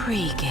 Intriguing.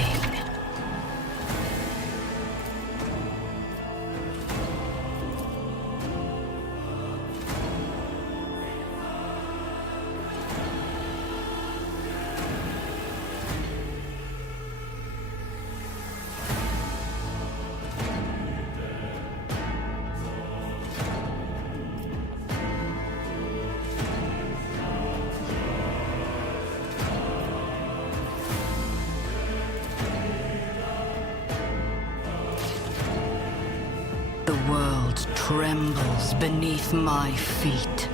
The world trembles beneath my feet.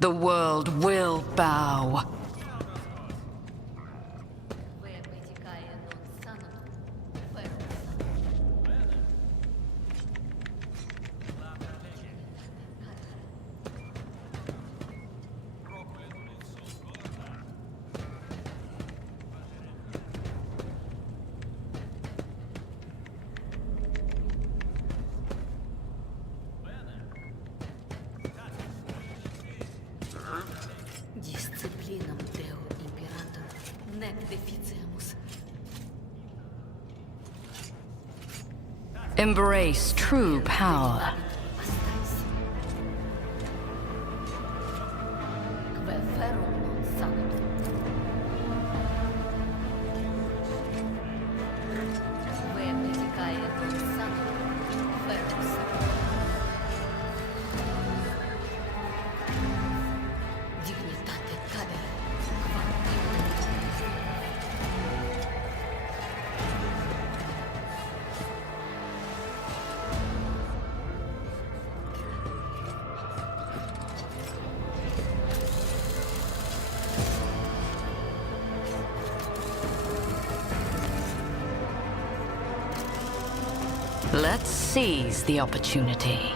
The world will bow. Disciplinam Deo Imperator, nec deficimus. Embrace true power. Quae ferrum non sanum. Quae medicae non sanum, fermus. Dignitate cadere, quam Let's seize the opportunity.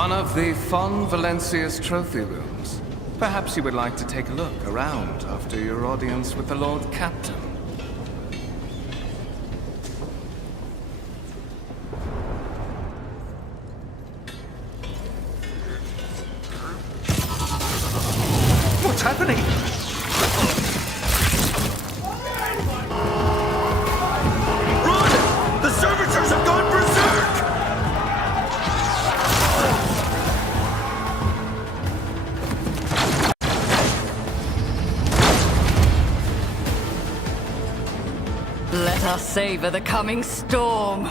one of the Fon Valencia's trophy rooms. Perhaps you would like to take a look around after your audience with the Lord Captain. What's happening? Run! The servitors have gone berserk! Let us savor the coming storm.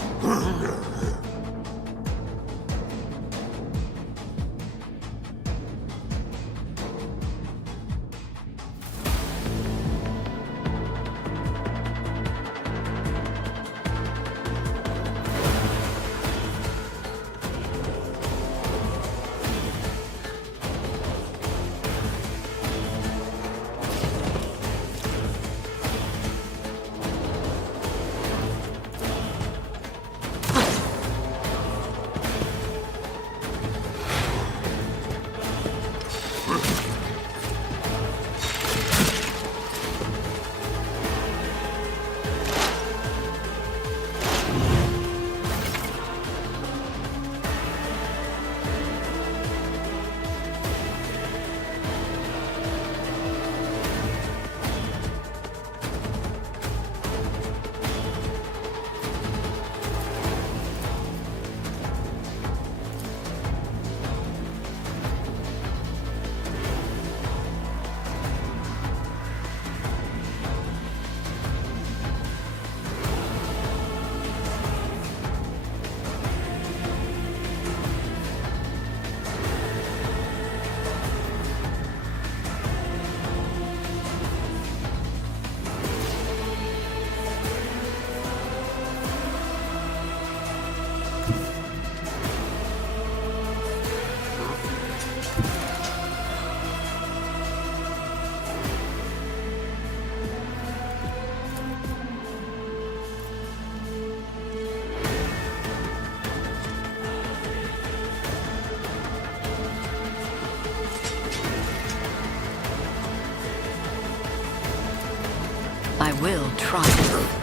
I will triumph.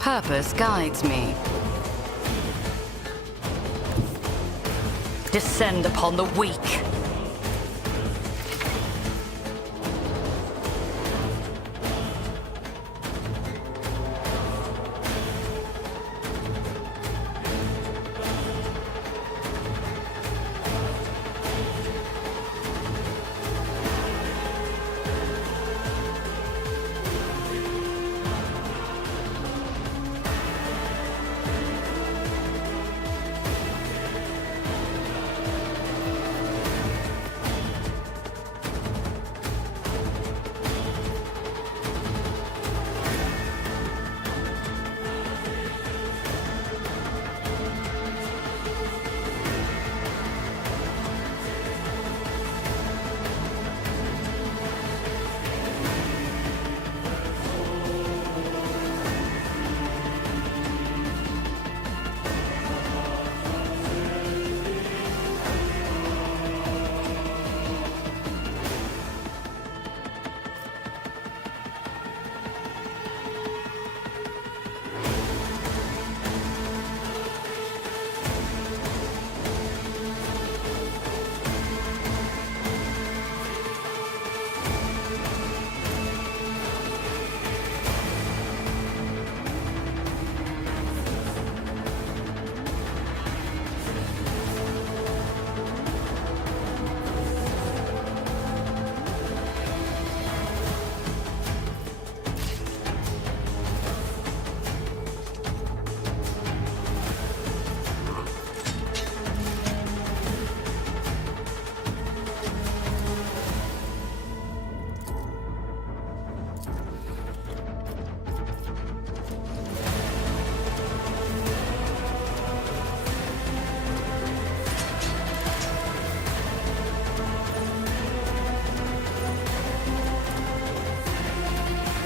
Purpose guides me. Descend upon the weak.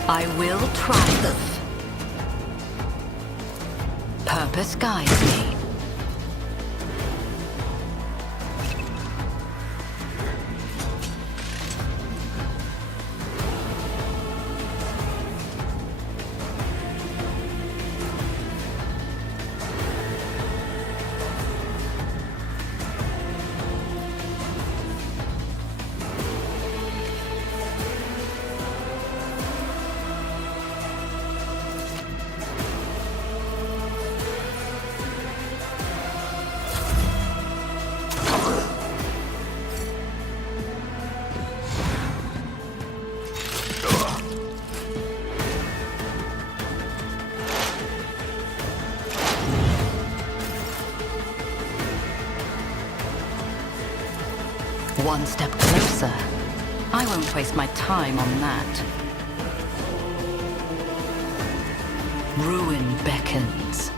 I will triumph. Purpose guides me. One step closer. I won't waste my time on that. Ruin beckons.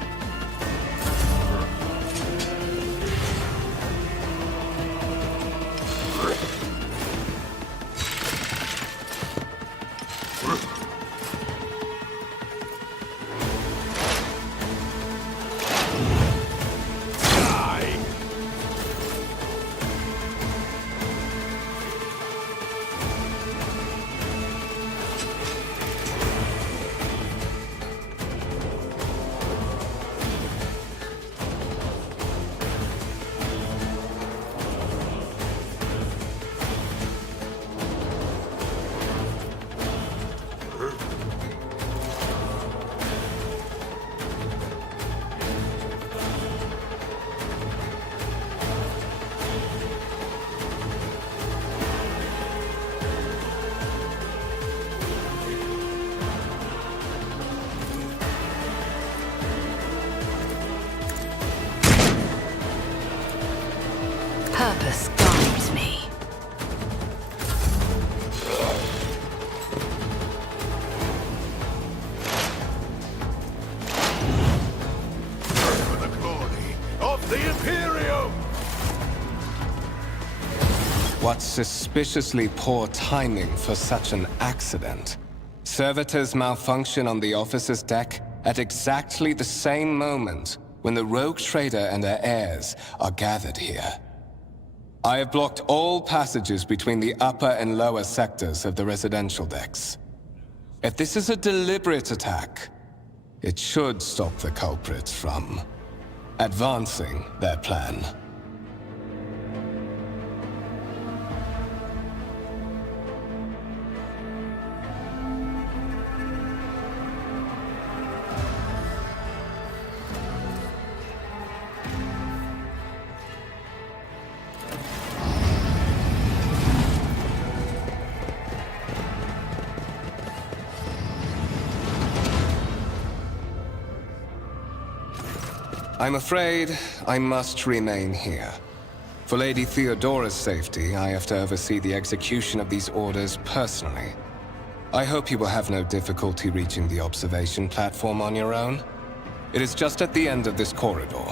Purpose guides me. For the glory of the Imperium! What suspiciously poor timing for such an accident. Servitors malfunction on the officer's deck at exactly the same moment when the rogue trader and her heirs are gathered here. I have blocked all passages between the upper and lower sectors of the residential decks. If this is a deliberate attack, it should stop the culprits from advancing their plan. I'm afraid I must remain here. For Lady Theodora's safety, I have to oversee the execution of these orders personally. I hope you will have no difficulty reaching the observation platform on your own. It is just at the end of this corridor.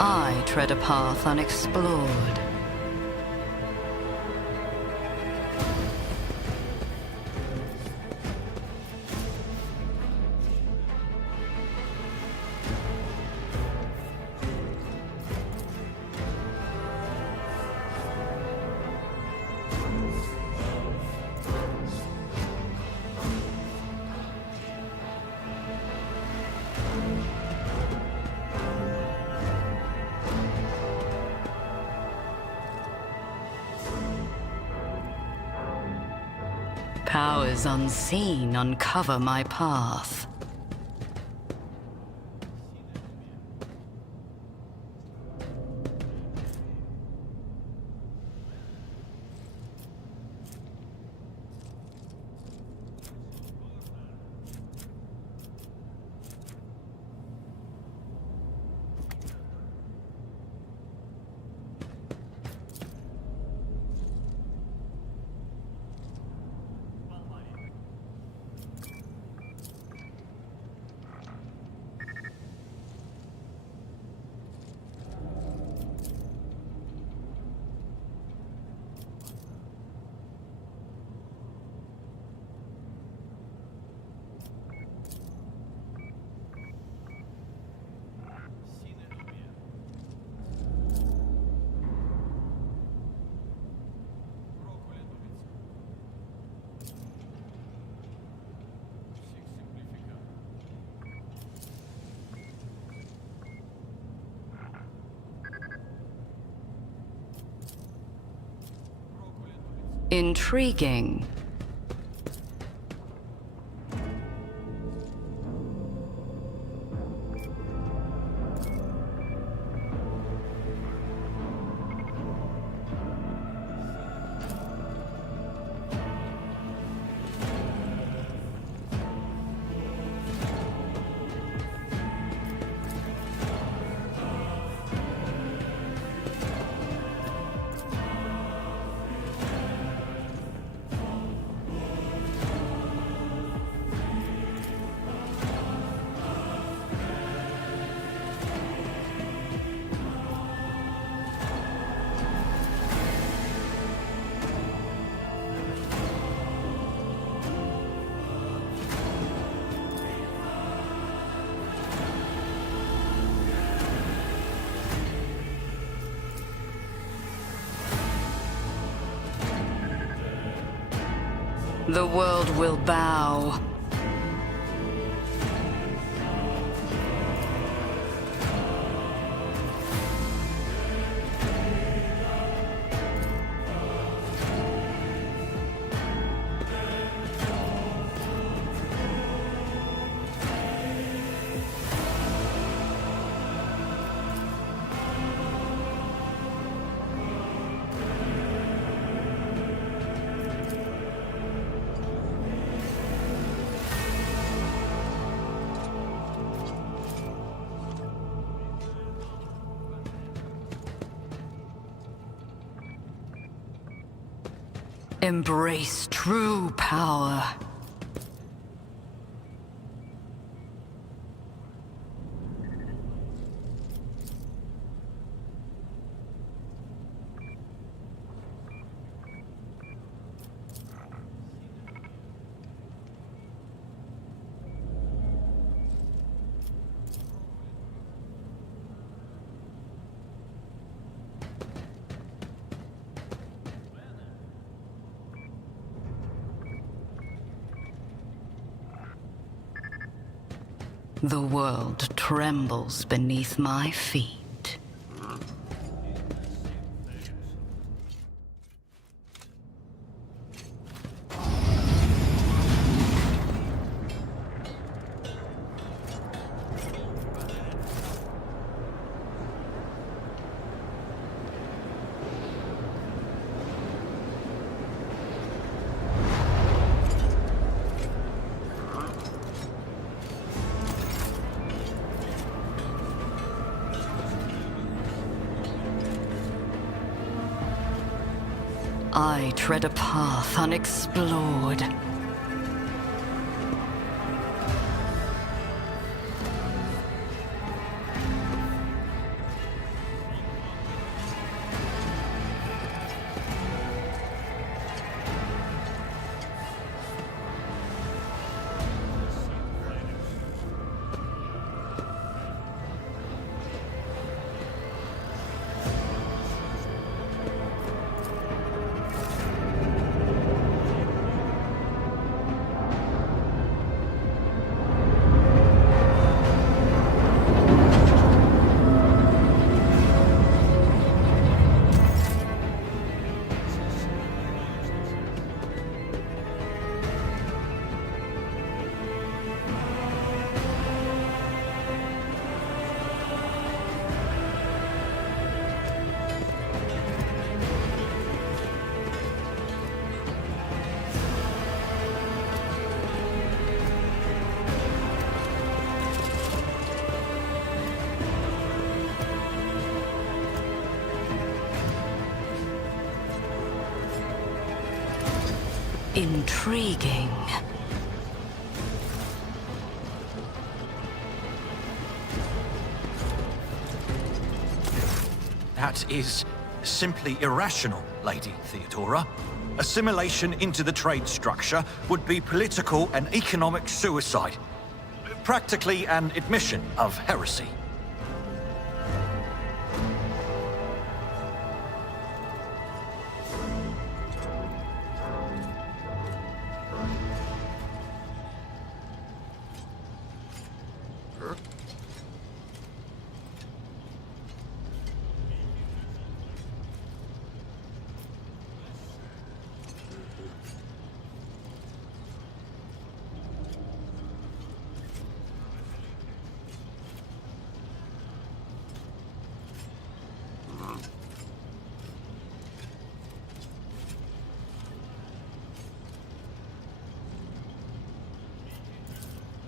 I tread a path unexplored. Powers unseen uncover my path. Intriguing. The world will bow. Embrace true power. The world trembles beneath my feet. I tread a path unexplored. Intriguing. That is simply irrational, Lady Theodora. Assimilation into the trade structure would be political and economic suicide. Practically an admission of heresy.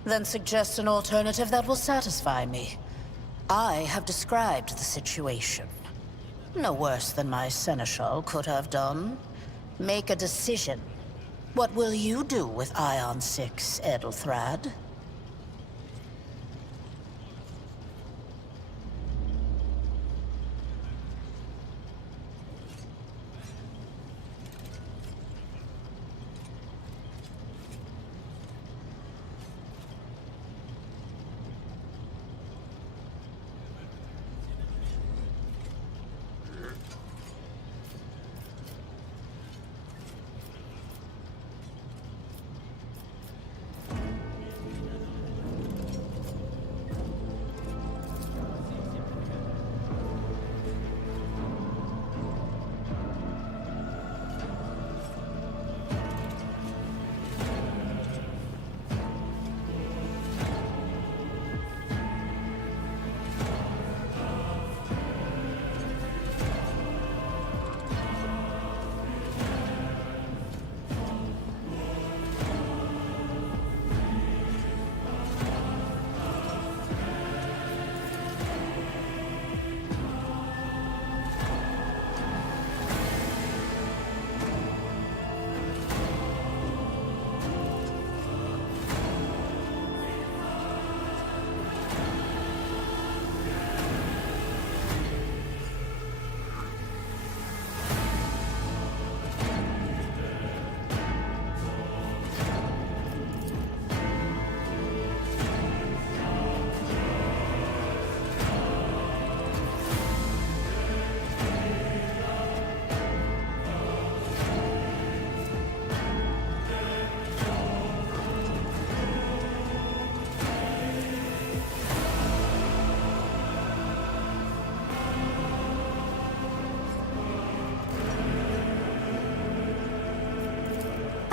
Then suggest an alternative that will satisfy me. I have described the situation. No worse than my seneschal could have done. Make a decision. What will you do with Ion 6, Edelthrad?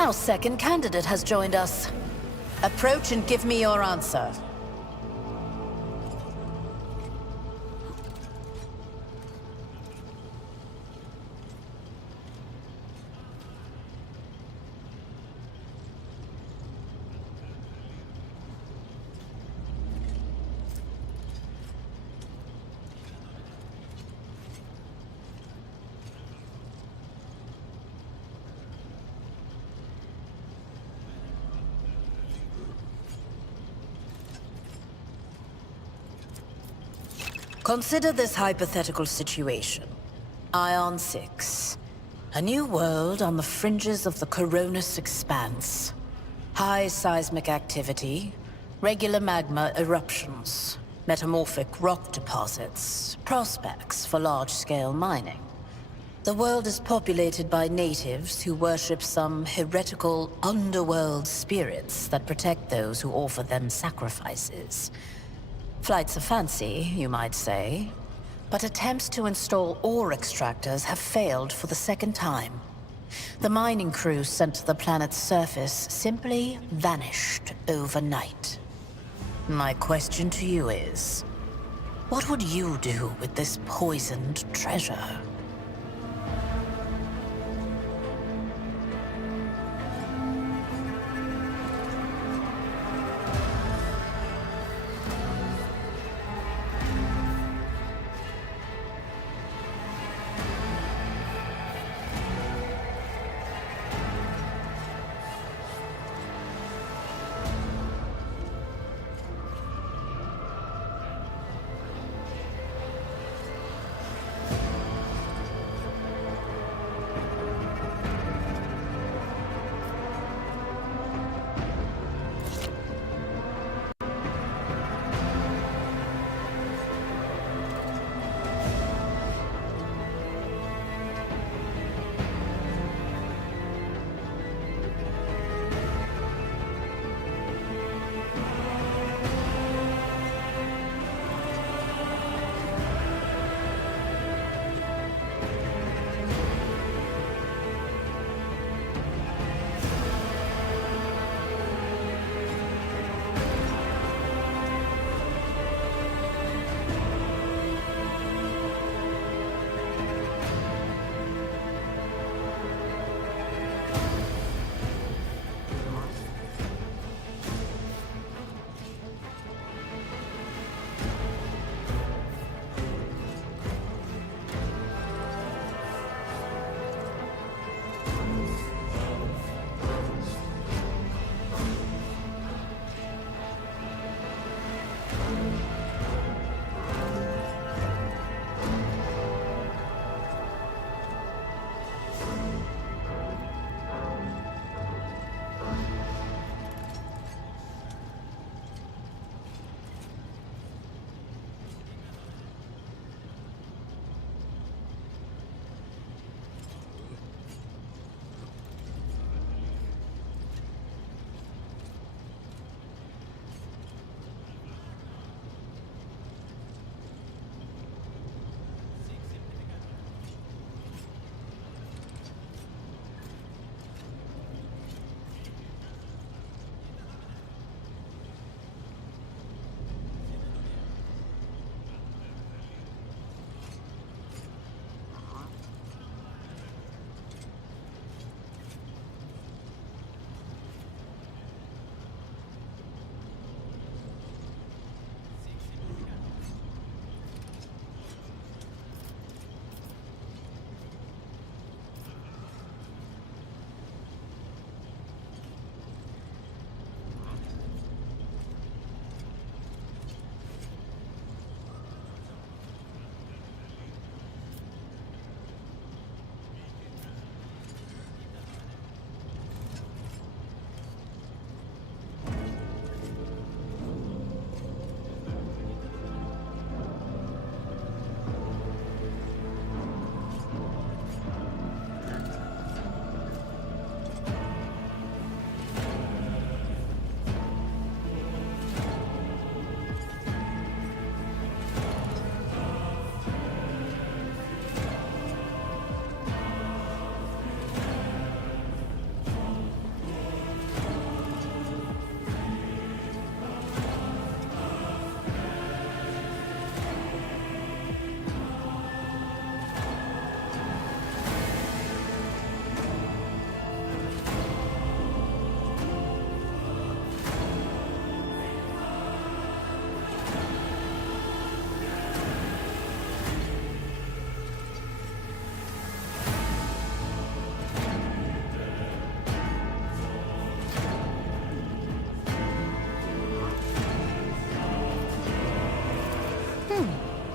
Our second candidate has joined us. Approach and give me your answer. Consider this hypothetical situation. Ion 6. A new world on the fringes of the Coronis expanse. High seismic activity, regular magma eruptions, metamorphic rock deposits, prospects for large-scale mining. The world is populated by natives who worship some heretical underworld spirits that protect those who offer them sacrifices. Flights of fancy, you might say, but attempts to install ore extractors have failed for the second time. The mining crew sent to the planet's surface simply vanished overnight. My question to you is, what would you do with this poisoned treasure?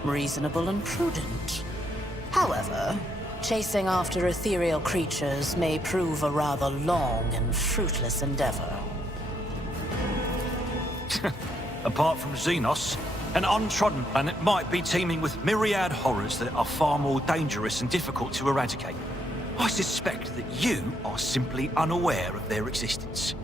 reasonable and prudent. However, chasing after ethereal creatures may prove a rather long and fruitless endeavor. Apart from Xenos, an untrodden planet might be teeming with myriad horrors that are far more dangerous and difficult to eradicate. I suspect that you are simply unaware of their existence.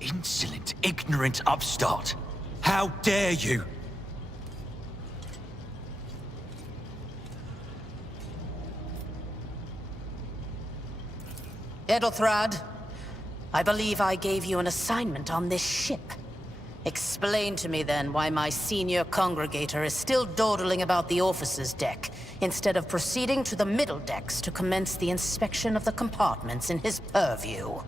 Insolent, ignorant upstart! How dare you! Edelthrad, I believe I gave you an assignment on this ship. Explain to me then why my senior congregator is still dawdling about the officer's deck, instead of proceeding to the middle decks to commence the inspection of the compartments in his purview.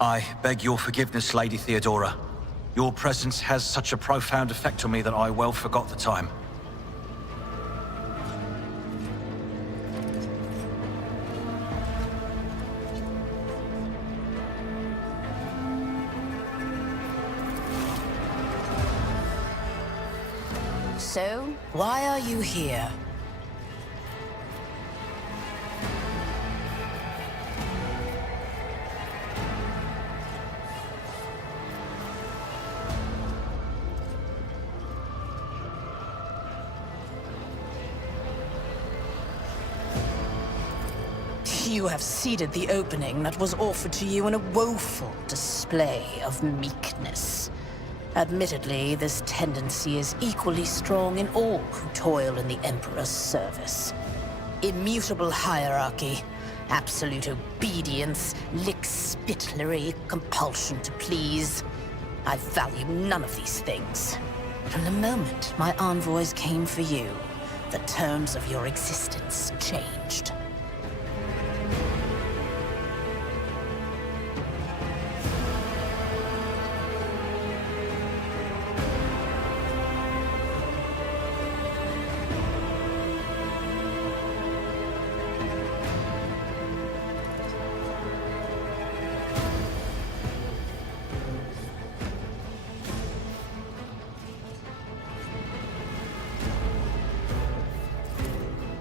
I beg your forgiveness, Lady Theodora. Your presence has such a profound effect on me that I well forgot the time. So, why are you here? You have seeded the opening that was offered to you in a woeful display of meekness. Admittedly, this tendency is equally strong in all who toil in the Emperor's service. Immutable hierarchy, absolute obedience, lickspittlery, compulsion to please. I value none of these things. From the moment my envoys came for you, the terms of your existence changed.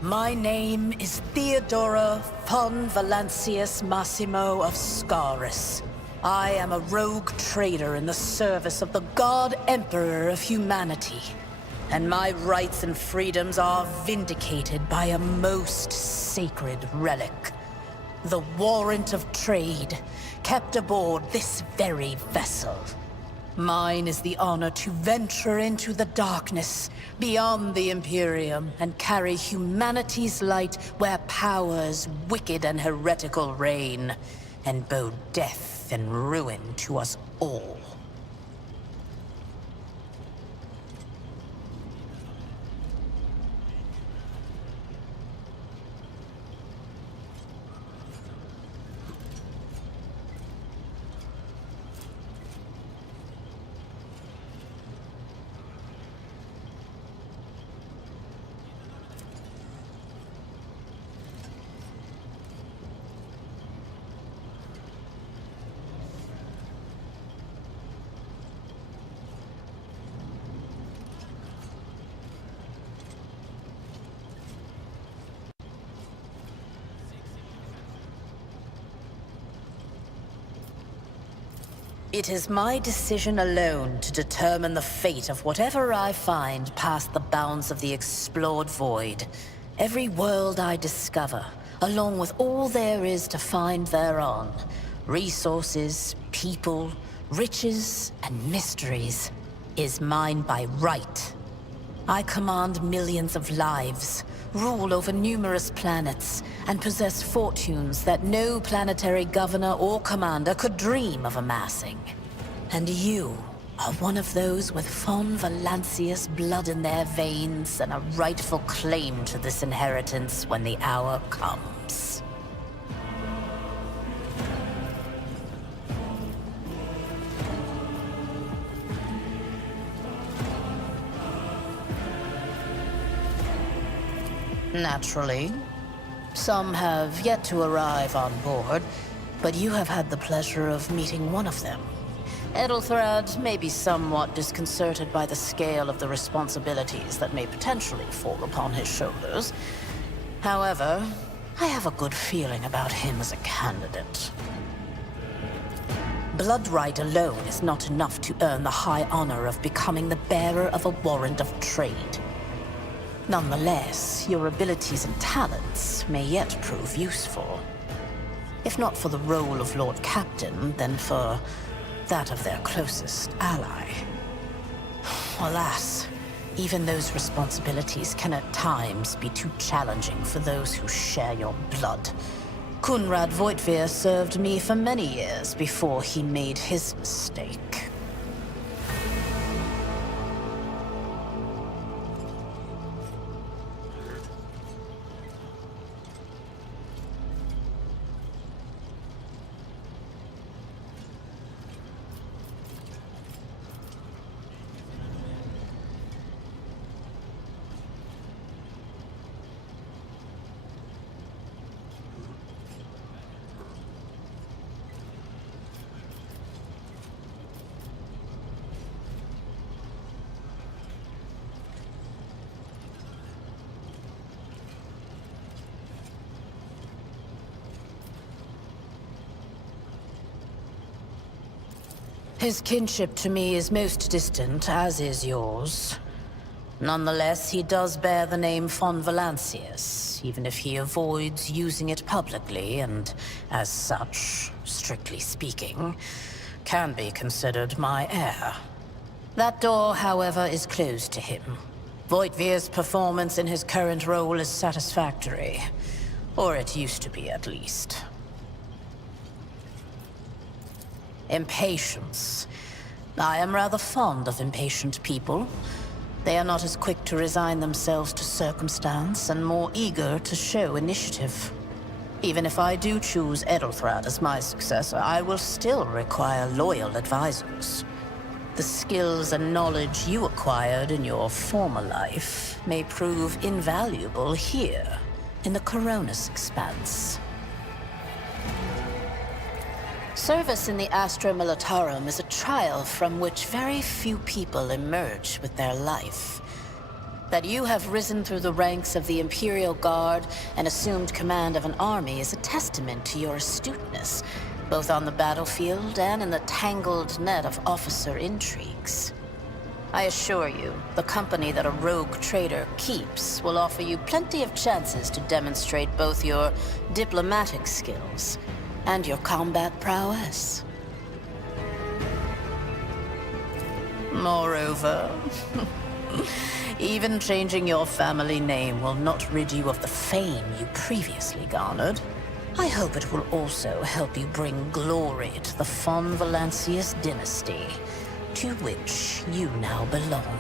My name is Theodora von Valancius Massimo of Scaris. I am a rogue trader in the service of the God Emperor of humanity. And my rights and freedoms are vindicated by a most sacred relic. The warrant of trade, kept aboard this very vessel. Mine is the honor to venture into the darkness, beyond the Imperium, and carry humanity's light where powers wicked and heretical reign, and bode death and ruin to us all. It is my decision alone to determine the fate of whatever I find past the bounds of the explored void. Every world I discover, along with all there is to find thereon, resources, people, riches, and mysteries, is mine by right. I command millions of lives, rule over numerous planets, and possess fortunes that no planetary governor or commander could dream of amassing. And you are one of those with Von Valancius blood in their veins and a rightful claim to this inheritance when the hour comes. Naturally. Some have yet to arrive on board, but you have had the pleasure of meeting one of them. Edelthrad may be somewhat disconcerted by the scale of the responsibilities that may potentially fall upon his shoulders. However, I have a good feeling about him as a candidate. Blood right alone is not enough to earn the high honor of becoming the bearer of a warrant of trade. Nonetheless, your abilities and talents may yet prove useful. If not for the role of Lord Captain, then for that of their closest ally. Alas, even those responsibilities can at times be too challenging for those who share your blood. Kunrad Voitvir served me for many years before he made his mistake. His kinship to me is most distant, as is yours. Nonetheless, he does bear the name Von Valancius, even if he avoids using it publicly, and as such, strictly speaking, can be considered my heir. That door, however, is closed to him. Voitvir's performance in his current role is satisfactory. Or it used to be, at least. Impatience. I am rather fond of impatient people. They are not as quick to resign themselves to circumstance and more eager to show initiative. Even if I do choose Edelthrad as my successor, I will still require loyal advisors. The skills and knowledge you acquired in your former life may prove invaluable here, in the Coronis Expanse. Service in the Astra Militarum is a trial from which very few people emerge with their life. That you have risen through the ranks of the Imperial Guard and assumed command of an army is a testament to your astuteness, both on the battlefield and in the tangled net of officer intrigues. I assure you, the company that a rogue trader keeps will offer you plenty of chances to demonstrate both your diplomatic skills and your combat prowess. Moreover, even changing your family name will not rid you of the fame you previously garnered. I hope it will also help you bring glory to the Von Valancius dynasty, to which you now belong.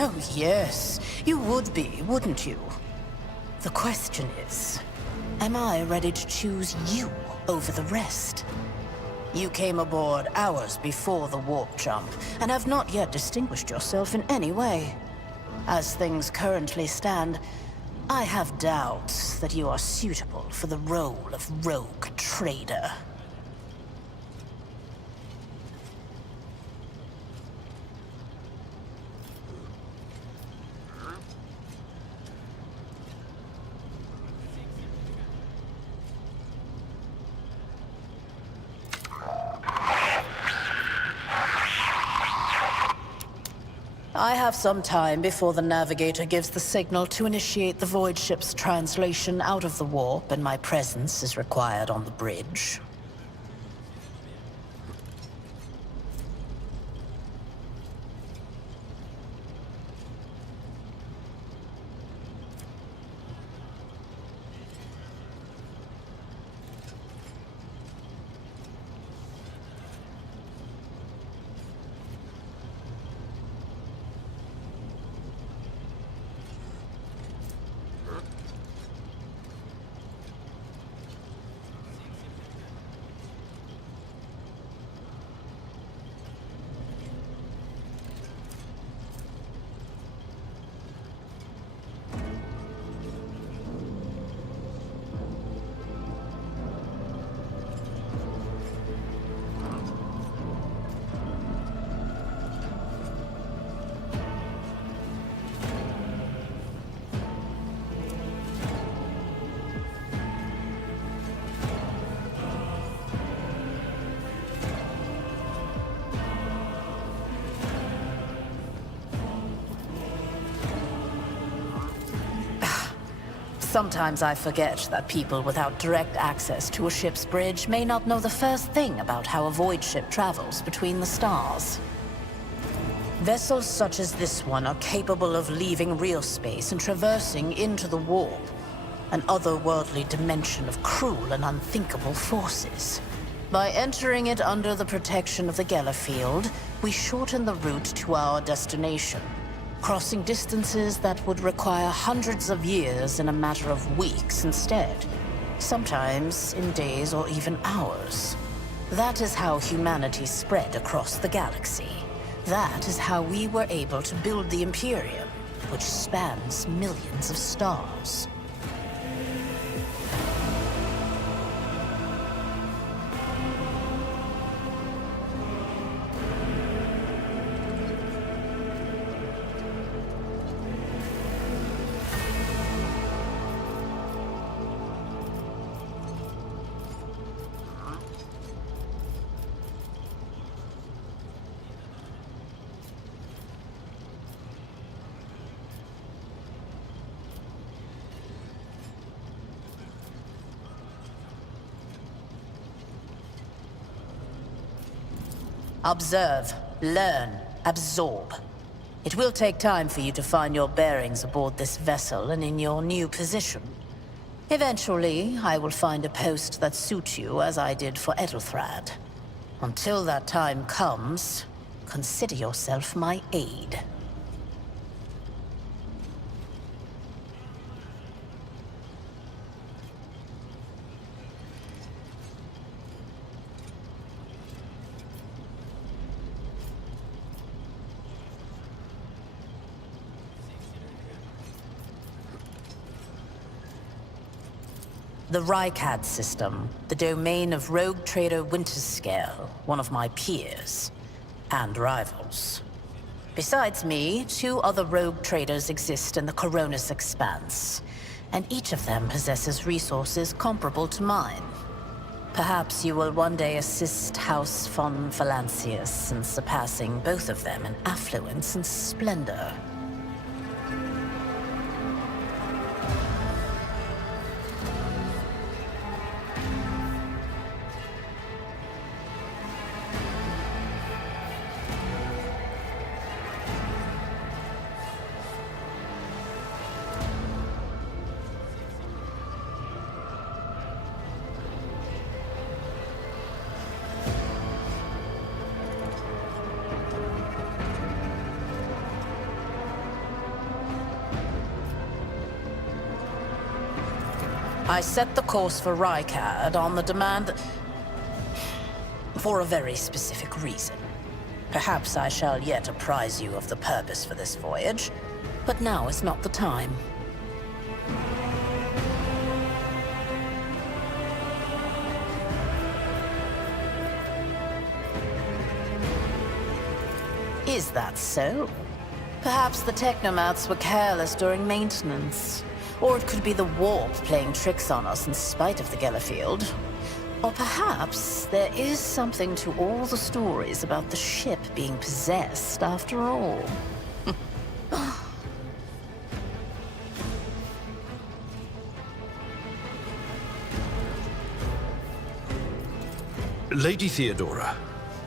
Oh, yes. You would be, wouldn't you? The question is, am I ready to choose you over the rest? You came aboard hours before the warp jump, and have not yet distinguished yourself in any way. As things currently stand, I have doubts that you are suitable for the role of rogue trader. have some time before the navigator gives the signal to initiate the void ship's translation out of the warp, and my presence is required on the bridge. Sometimes I forget that people without direct access to a ship's bridge may not know the first thing about how a void ship travels between the stars. Vessels such as this one are capable of leaving real space and traversing into the warp, an otherworldly dimension of cruel and unthinkable forces. By entering it under the protection of the Geller field, we shorten the route to our destination, crossing distances that would require hundreds of years in a matter of weeks instead, sometimes in days or even hours. That is how humanity spread across the galaxy. That is how we were able to build the Imperium, which spans millions of stars. Observe, learn, absorb. It will take time for you to find your bearings aboard this vessel and in your new position. Eventually, I will find a post that suits you as I did for Edelthrad. Until that time comes, consider yourself my aide. The Rykad system, the domain of rogue trader Winterscale, one of my peers, and rivals. Besides me, 2 other rogue traders exist in the Coronis Expanse, and each of them possesses resources comparable to mine. Perhaps you will one day assist House von Valancius in surpassing both of them in affluence and splendor. I set the course for Rykad on the demand for a very specific reason. Perhaps I shall yet apprise you of the purpose for this voyage, but now is not the time. Is that so? Perhaps the technomats were careless during maintenance. Or it could be the warp playing tricks on us in spite of the Geller field. Or perhaps there is something to all the stories about the ship being possessed after all. Lady Theodora,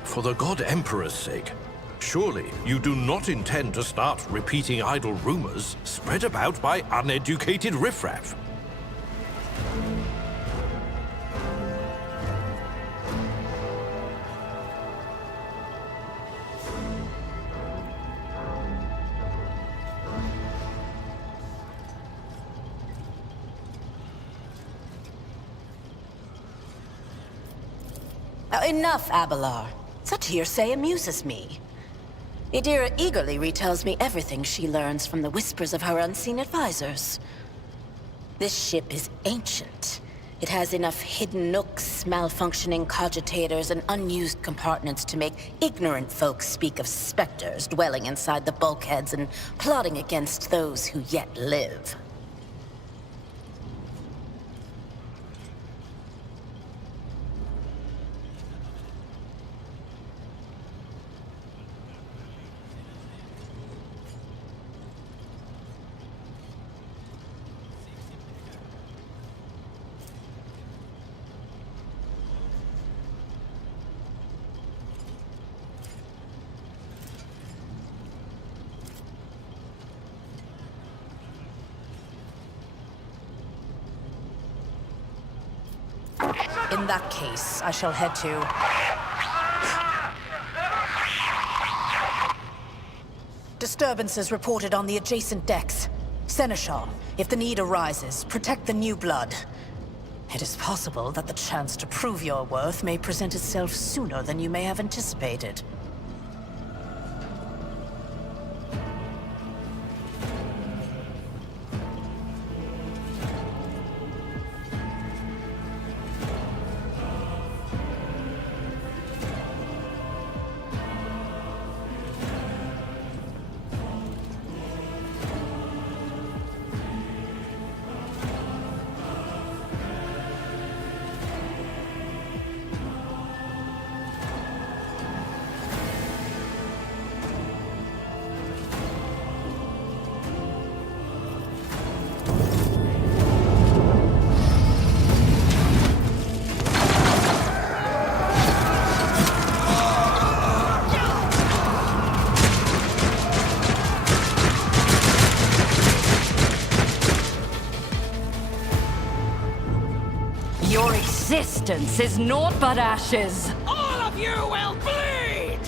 for the God Emperor's sake, surely you do not intend to start repeating idle rumors spread about by uneducated riffraff. Enough, Abelard. Such hearsay amuses me. Idira eagerly retells me everything she learns from the whispers of her unseen advisors. This ship is ancient. It has enough hidden nooks, malfunctioning cogitators, and unused compartments to make ignorant folks speak of specters dwelling inside the bulkheads and plotting against those who yet live. In that case, I shall head to... Disturbances reported on the adjacent decks. Seneschal, if the need arises, protect the new blood. It is possible that the chance to prove your worth may present itself sooner than you may have anticipated. Your existence is naught but ashes. All of you will bleed!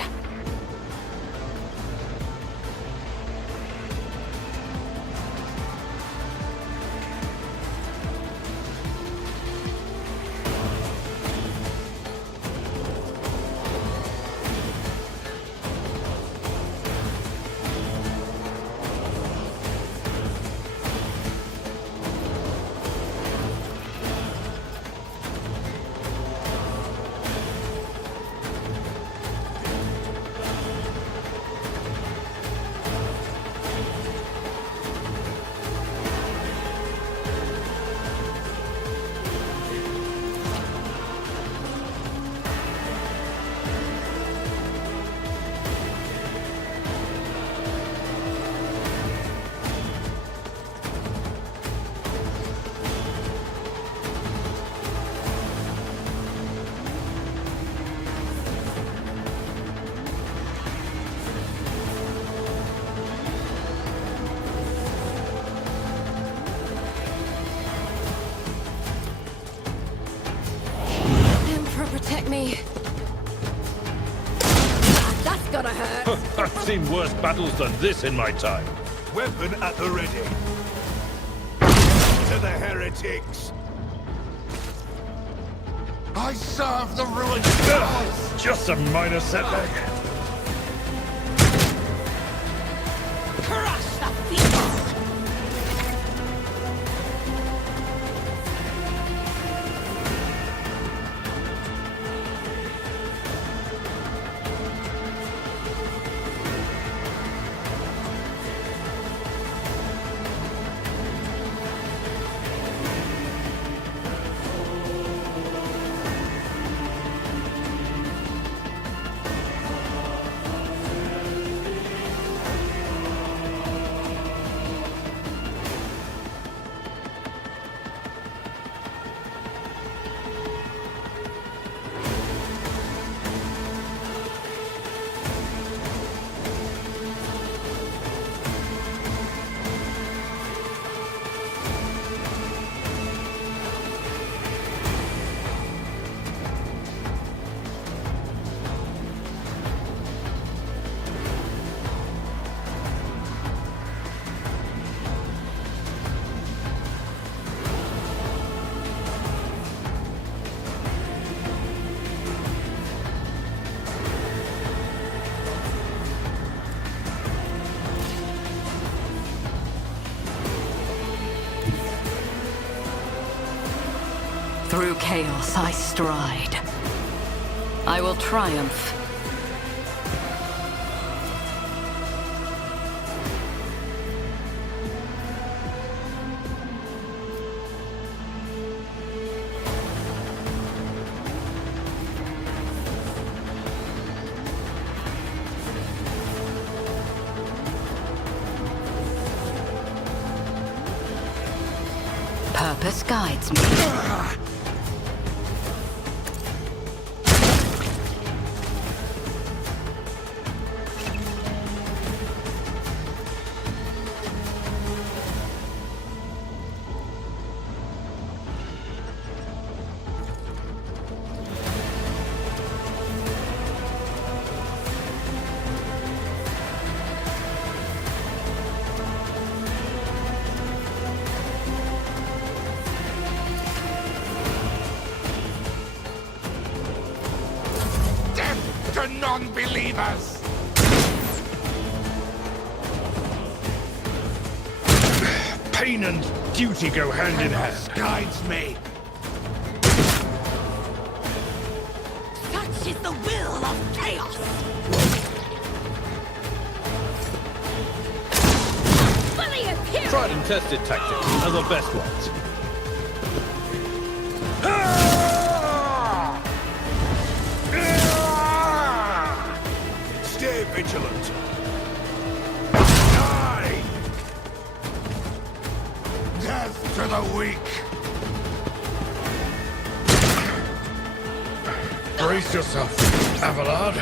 Protect me. That's gonna hurt. I've seen worse battles than this in my time. Weapon at the ready. To the heretics. I serve the ruined cause. Just a minor setback. Crush the feeble! Through chaos I stride. I will triumph. Purpose guides me. To non-believers! Pain and duty go hand in hand. Guides me! Such is the will of chaos! Fully appear! Tried and tested tactics are the best ones. Stay vigilant. Die! Death to the weak! Brace yourself, Avalard.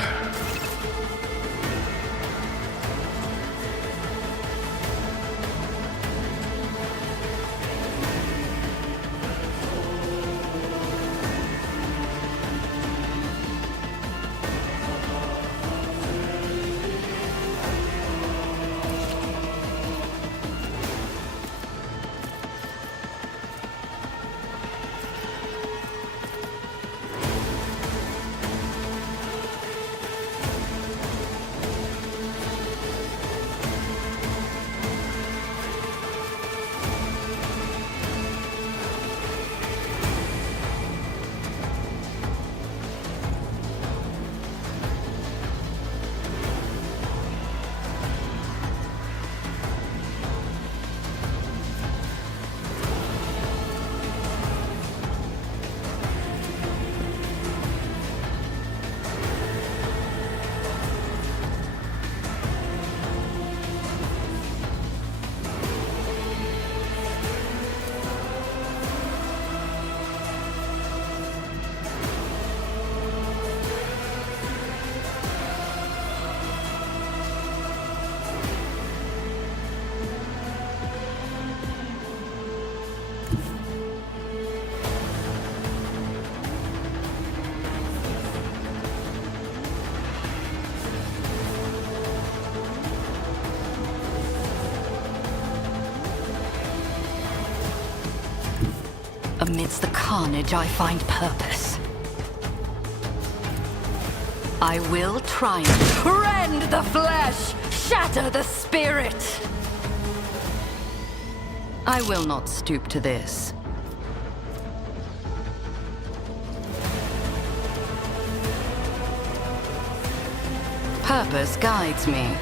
Amidst the carnage, I find purpose. I will triumph. Rend the flesh! Shatter the spirit! I will not stoop to this. Purpose guides me.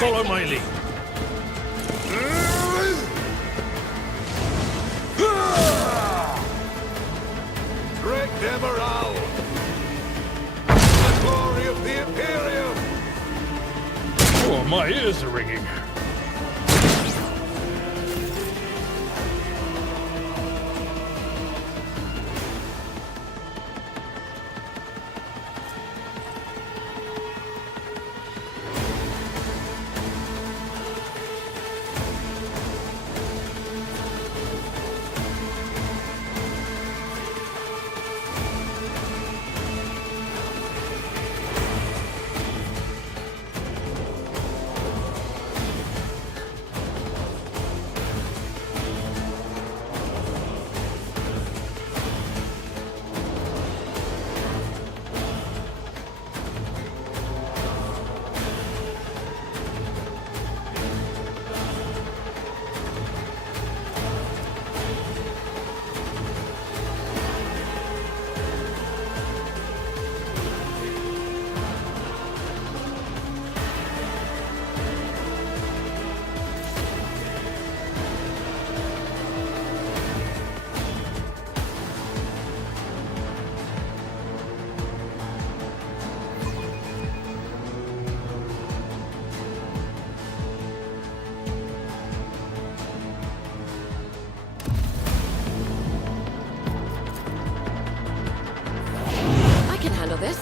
Follow my lead. Great Demoral! The glory of the Imperium! Oh, my ears are ringing. this.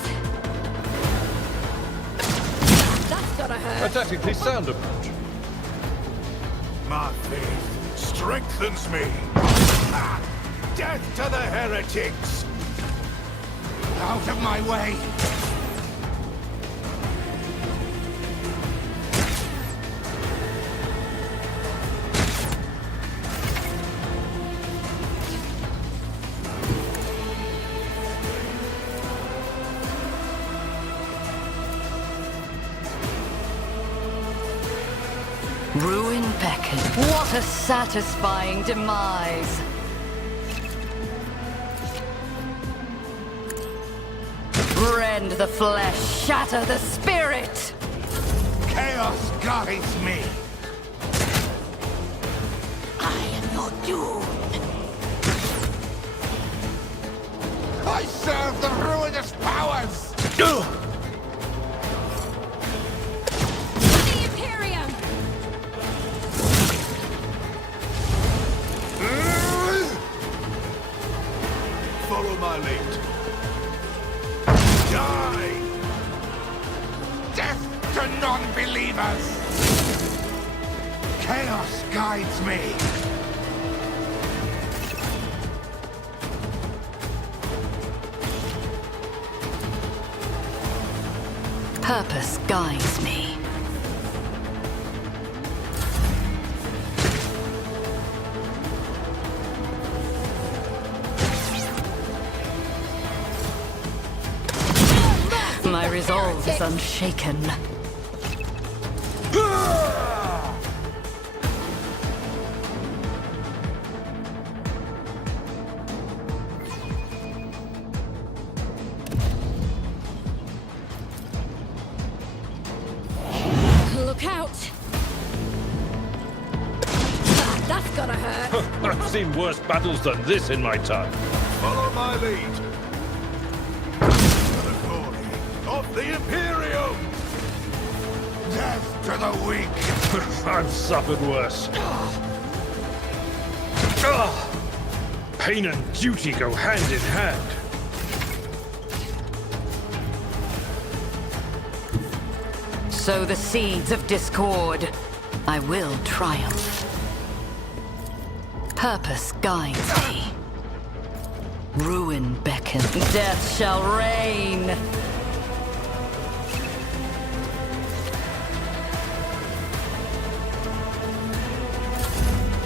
That's gonna hurt. Pathetically sound approach. My faith strengthens me. Ah! Death to the heretics! Out of my way! Ruin beckon. What a satisfying demise. Rend the flesh, shatter the spirit! Chaos guides me! I am your doom. I serve the ruinous powers! The Imperium! Follow my lead. Die! Death to non-believers! Chaos guides me! Purpose guides me. My resolve is unshaken. Look out! That's gonna hurt. I've seen worse battles than this in my time. Follow my lead. For the glory of the Imperium! Death to the weak! I've suffered worse. Pain and duty go hand in hand. Sow the seeds of discord. I will triumph. Purpose guides me. Ruin beckons. Death shall reign.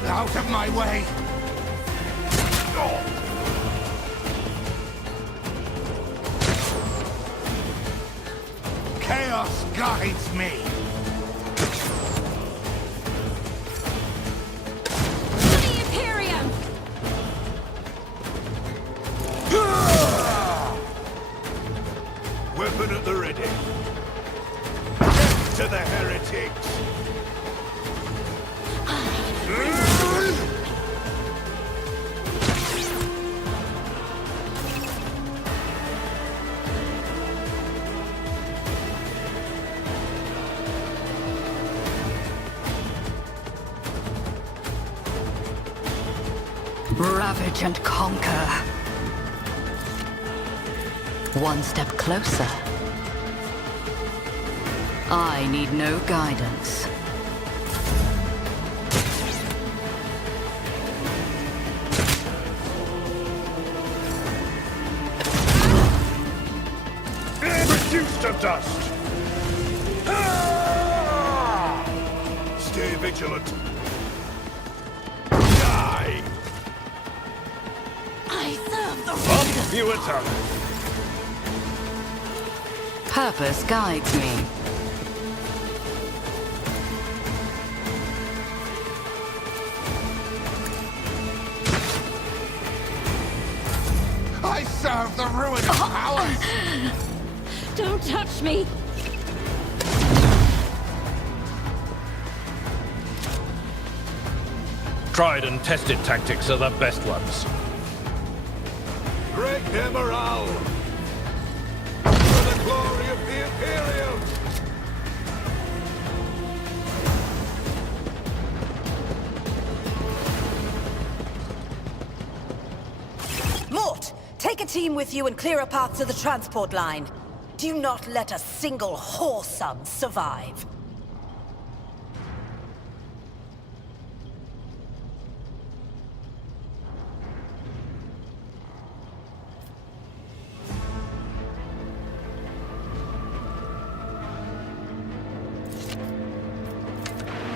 Out of my way! Chaos guides me! The Imperium! Weapon at the ready. Death to the heretics! Ravage and conquer. One step closer. I need no guidance. Reduced to dust. Stay vigilant. Die! I serve the Up you a tongue. Purpose guides me. I serve the ruinous powers! Don't touch me! Tried and tested tactics are the best ones. Break their morale! For the glory of the Imperium! Mort, take a team with you and clear a path to the transport line. Do not let a single whoreson survive.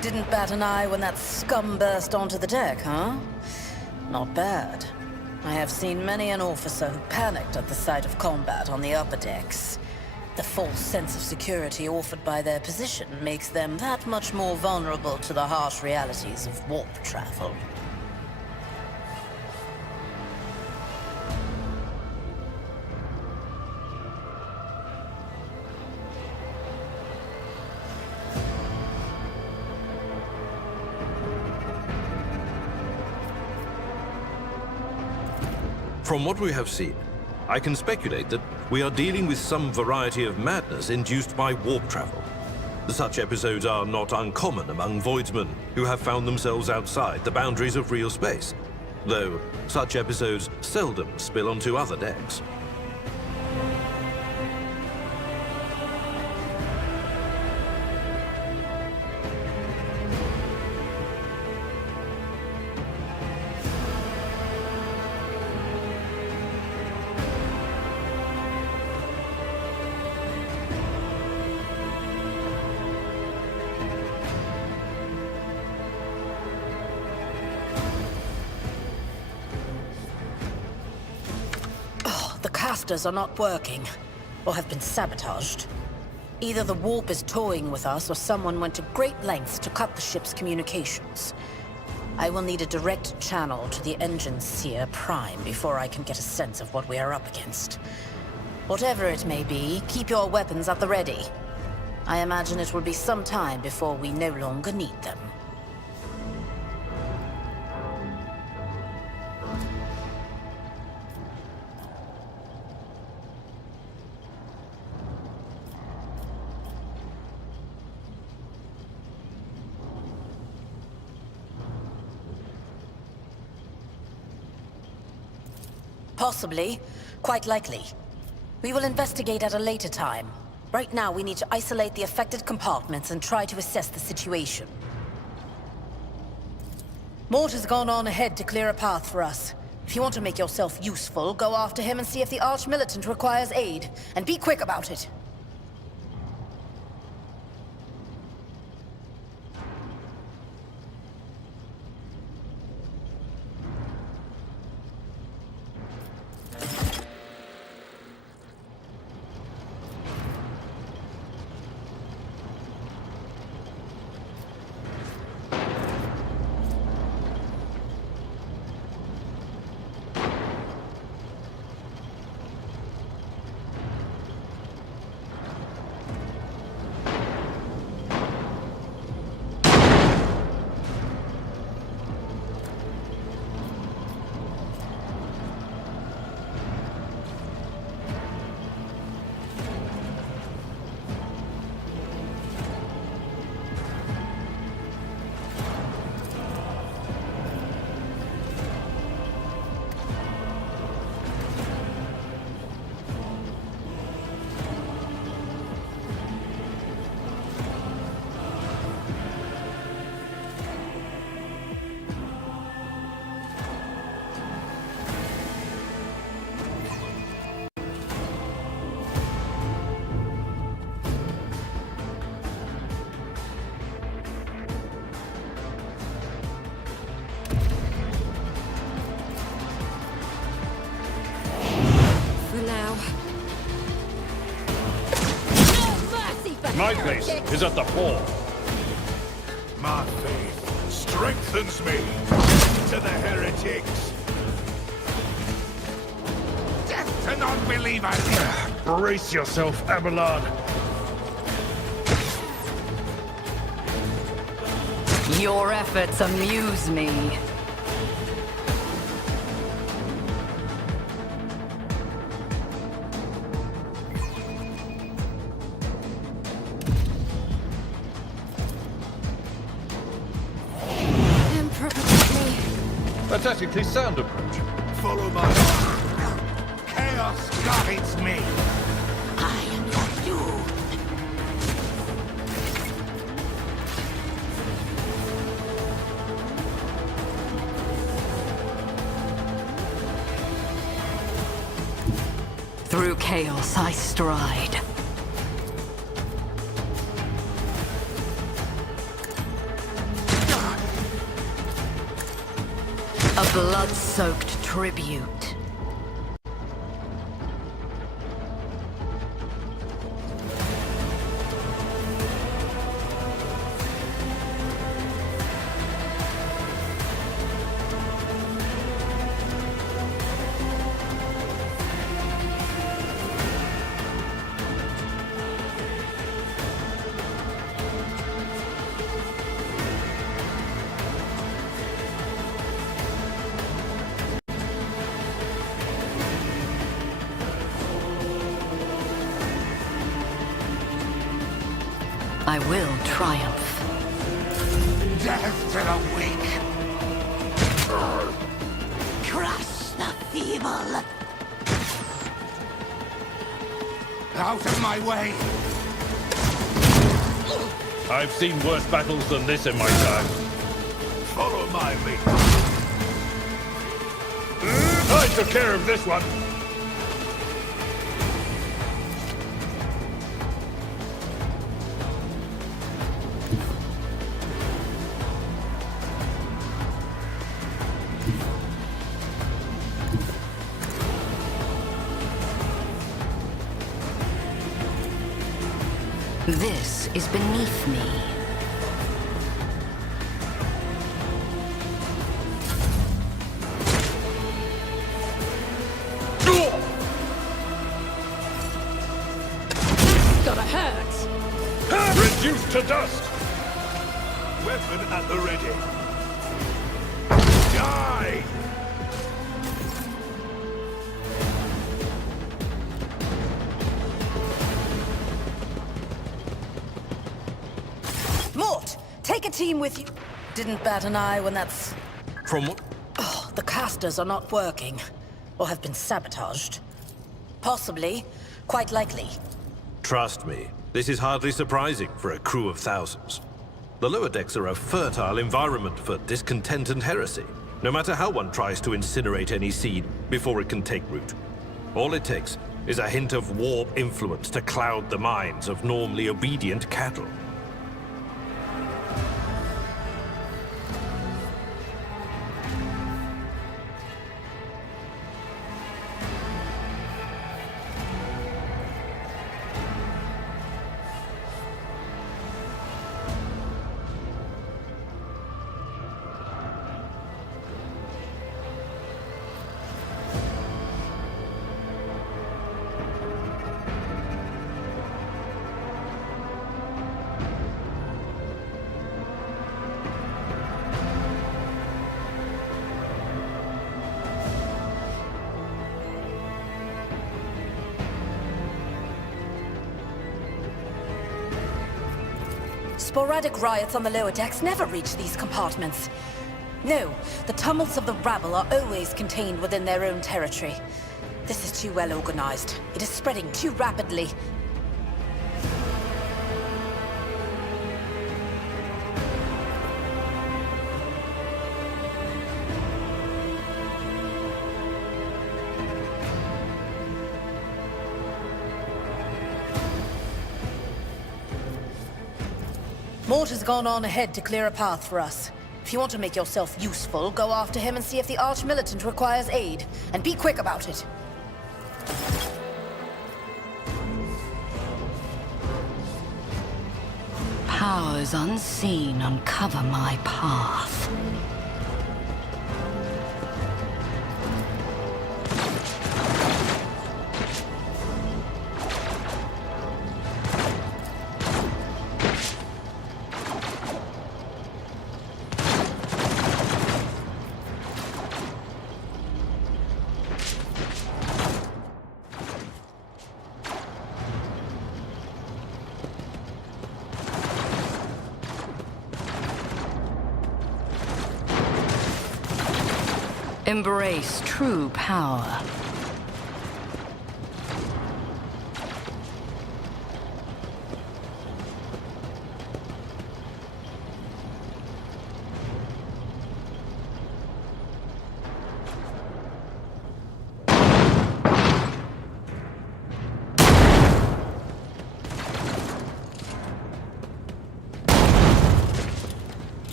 Didn't bat an eye when that scum burst onto the deck, huh? Not bad. I have seen many an officer who panicked at the sight of combat on the upper decks. The false sense of security offered by their position makes them that much more vulnerable to the harsh realities of warp travel. From what we have seen, I can speculate that we are dealing with some variety of madness induced by warp travel. Such episodes are not uncommon among voidsmen who have found themselves outside the boundaries of real space, though such episodes seldom spill onto other decks. The casters are not working, or have been sabotaged. Either the warp is toying with us, or someone went to great lengths to cut the ship's communications. I will need a direct channel to the engine seer Prime before I can get a sense of what we are up against. Whatever it may be, keep your weapons at the ready. I imagine it will be some time before we no longer need them. Possibly. Quite likely. We will investigate at a later time. Right now, we need to isolate the affected compartments and try to assess the situation. Mort has gone on ahead to clear a path for us. If you want to make yourself useful, go after him and see if the Arch-Militant requires aid. And be quick about it. My place is at the port. My faith strengthens me. To the heretics. Death to non-believers. Brace yourself, Abelard. Your efforts amuse me. A tactically sound approach. Follow my order. lost. Guides me. I am your doom. Through chaos I stride. A blood-soaked tribute. I will triumph. Death to the weak. Crush the feeble. Out of my way. I've seen worse battles than this in my time. Follow my lead. I took care of this one. This is beneath me. Gotta hurt! Reduced to dust! Weapon at the ready. Die! Mort, take a team with you. Didn't bat an eye when that's... From what? Oh, the casters are not working. Or have been sabotaged. Possibly. Quite likely. Trust me, this is hardly surprising for a crew of thousands. The lower decks are a fertile environment for discontent and heresy, no matter how one tries to incinerate any seed before it can take root. All it takes is a hint of warp influence to cloud the minds of normally obedient cattle. Sporadic riots on the lower decks never reach these compartments. No, the tumults of the rabble are always contained within their own territory. This is too well organized. It is spreading too rapidly. Mort has gone on ahead to clear a path for us. If you want to make yourself useful, go after him and see if the Arch-Militant requires aid. And be quick about it. Powers unseen uncover my path. Embrace true power.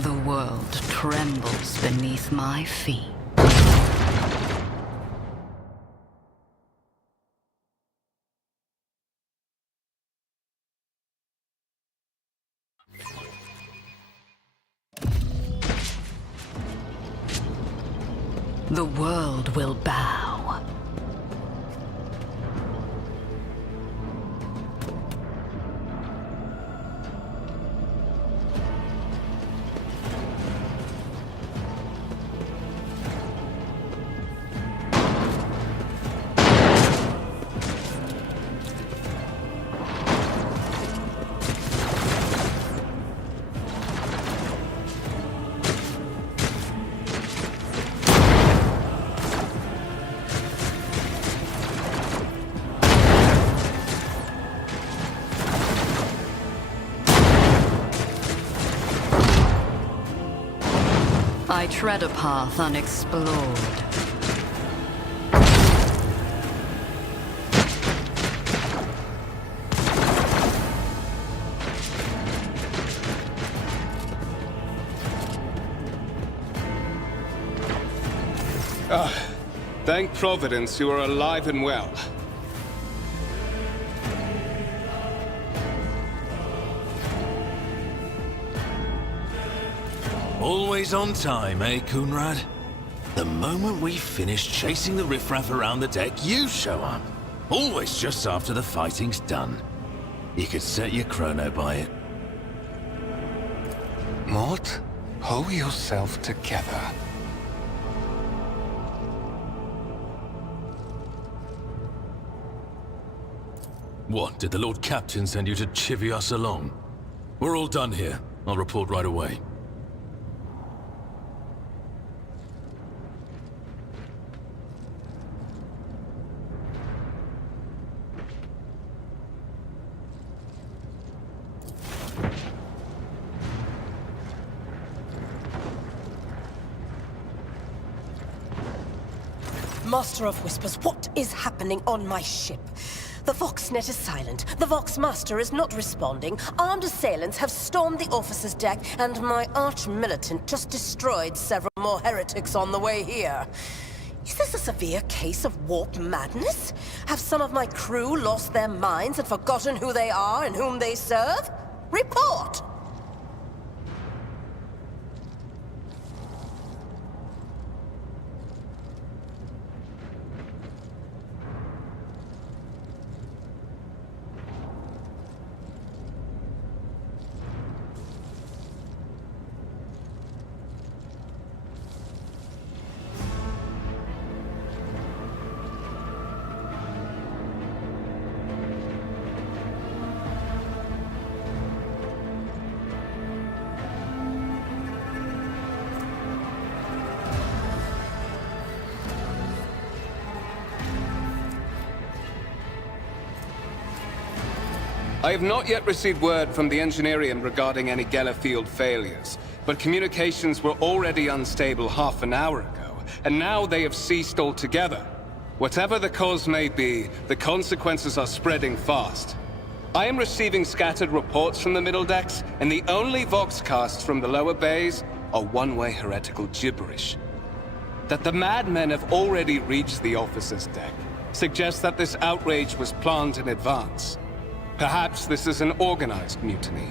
The world trembles beneath my feet. The world will bow. I tread a path unexplored. Thank Providence you are alive and well. Always on time, eh, Coonrad? The moment we finish chasing the riffraff around the deck, you show up. Always just after the fighting's done. You could set your chrono by it. Mort, pull yourself together. What, did the Lord Captain send you to chivvy us along? We're all done here. I'll report right away. Master of Whispers, what is happening on my ship? The Voxnet is silent. The Voxmaster is not responding. Armed assailants have stormed the officer's deck, and my arch-militant just destroyed several more heretics on the way here. Is this a severe case of warp madness? Have some of my crew lost their minds and forgotten who they are and whom they serve? Report! I have not yet received word from the Engineerium regarding any Geller field failures, but communications were already unstable half an hour ago, and now they have ceased altogether. Whatever the cause may be, the consequences are spreading fast. I am receiving scattered reports from the middle decks, and the only voxcasts from the lower bays are one-way heretical gibberish. That the madmen have already reached the officer's deck suggests that this outrage was planned in advance. Perhaps this is an organized mutiny.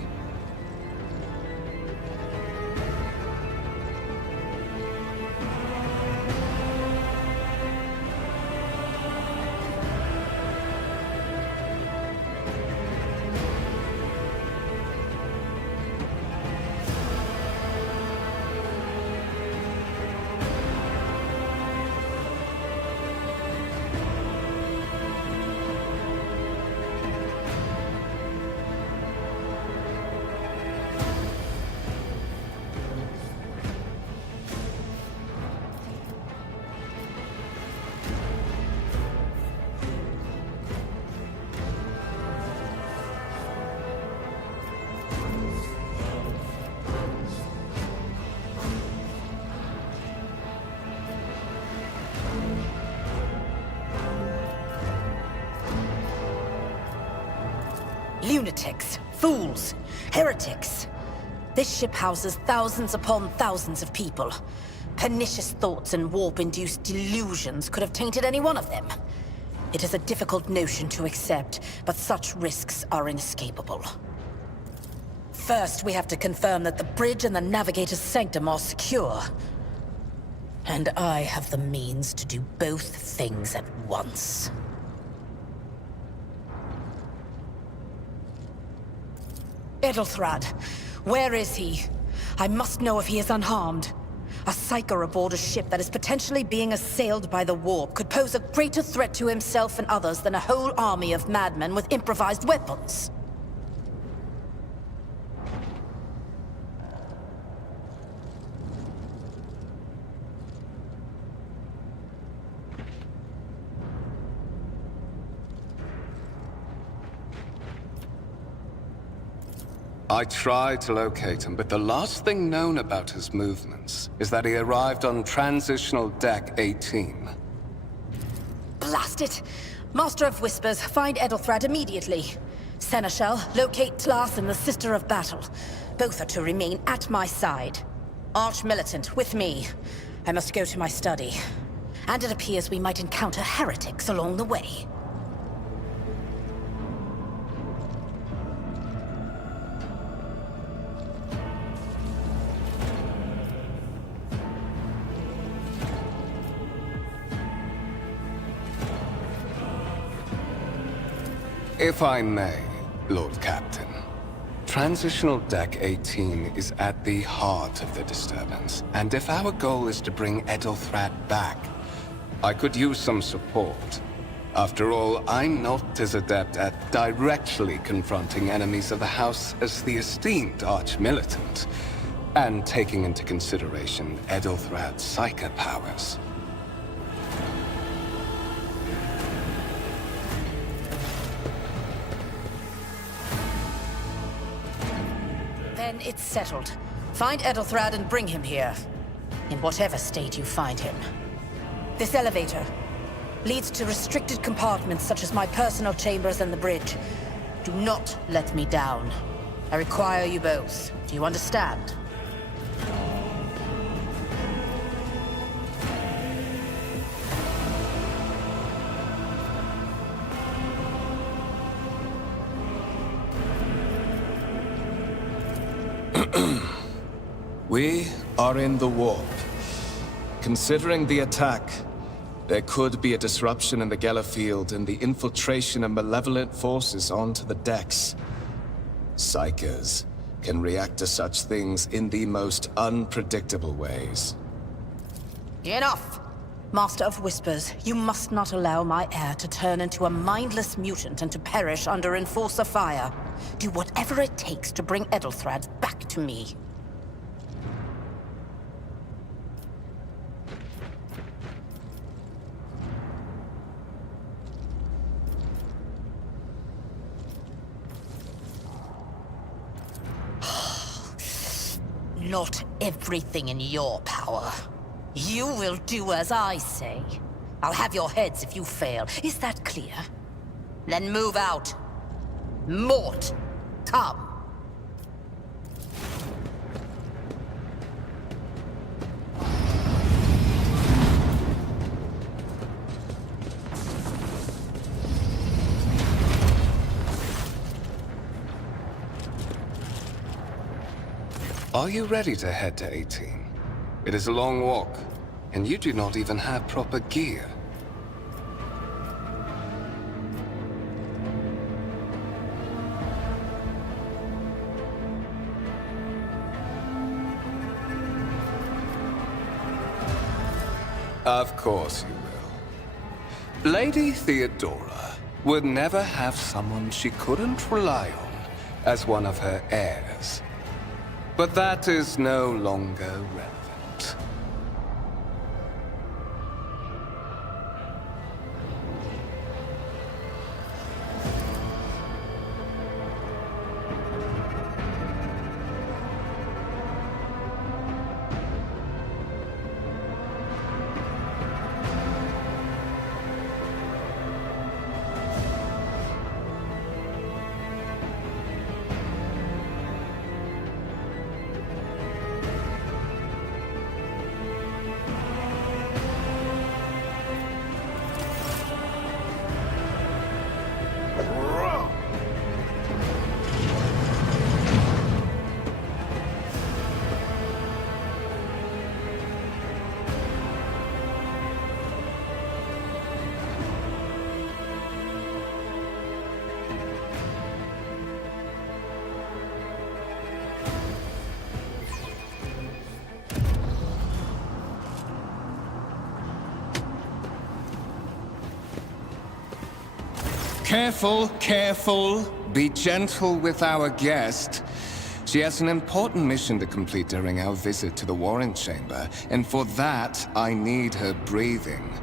Lunatics, fools, heretics. This ship houses thousands upon thousands of people. Pernicious thoughts and warp-induced delusions could have tainted any one of them. It is a difficult notion to accept, but such risks are inescapable. First, we have to confirm that the bridge and the Navigator's Sanctum are secure. And I have the means to do both things at once. Edelthrad, where is he? I must know if he is unharmed. A psyker aboard a ship that is potentially being assailed by the warp could pose a greater threat to himself and others than a whole army of madmen with improvised weapons. I tried to locate him, but the last thing known about his movements is that he arrived on Transitional Deck 18. Blast it! Master of Whispers, find Edelthrad immediately. Seneschal, locate Tlas and the Sister of Battle. Both are to remain at my side. Arch-Militant, with me. I must go to my study. And it appears we might encounter heretics along the way. If I may, Lord Captain. Transitional Deck 18 is at the heart of the disturbance, and if our goal is to bring Edelthrad back, I could use some support. After all, I'm not as adept at directly confronting enemies of the House as the esteemed Arch-Militant, and taking into consideration Edelthrad's psychic powers. Then it's settled. Find Edelthrad and bring him here. In whatever state you find him. This elevator leads to restricted compartments such as my personal chambers and the bridge. Do not let me down. I require you both. Do you understand? We are in the warp. Considering the attack, there could be a disruption in the Geller field and the infiltration of malevolent forces onto the decks. Psychers can react to such things in the most unpredictable ways. Enough! Master of Whispers, you must not allow my heir to turn into a mindless mutant and to perish under Enforcer fire. Do whatever it takes to bring Edelthrad back to me. Not everything in your power. You will do as I say. I'll have your heads if you fail. Is that clear? Then move out. Mort, come. Are you ready to head to 18? It is a long walk, and you do not even have proper gear. Of course you will. Lady Theodora would never have someone she couldn't rely on as one of her heirs. But that is no longer relevant. Careful, careful. Be gentle with our guest. She has an important mission to complete during our visit to the Warren Chamber, and for that, I need her breathing.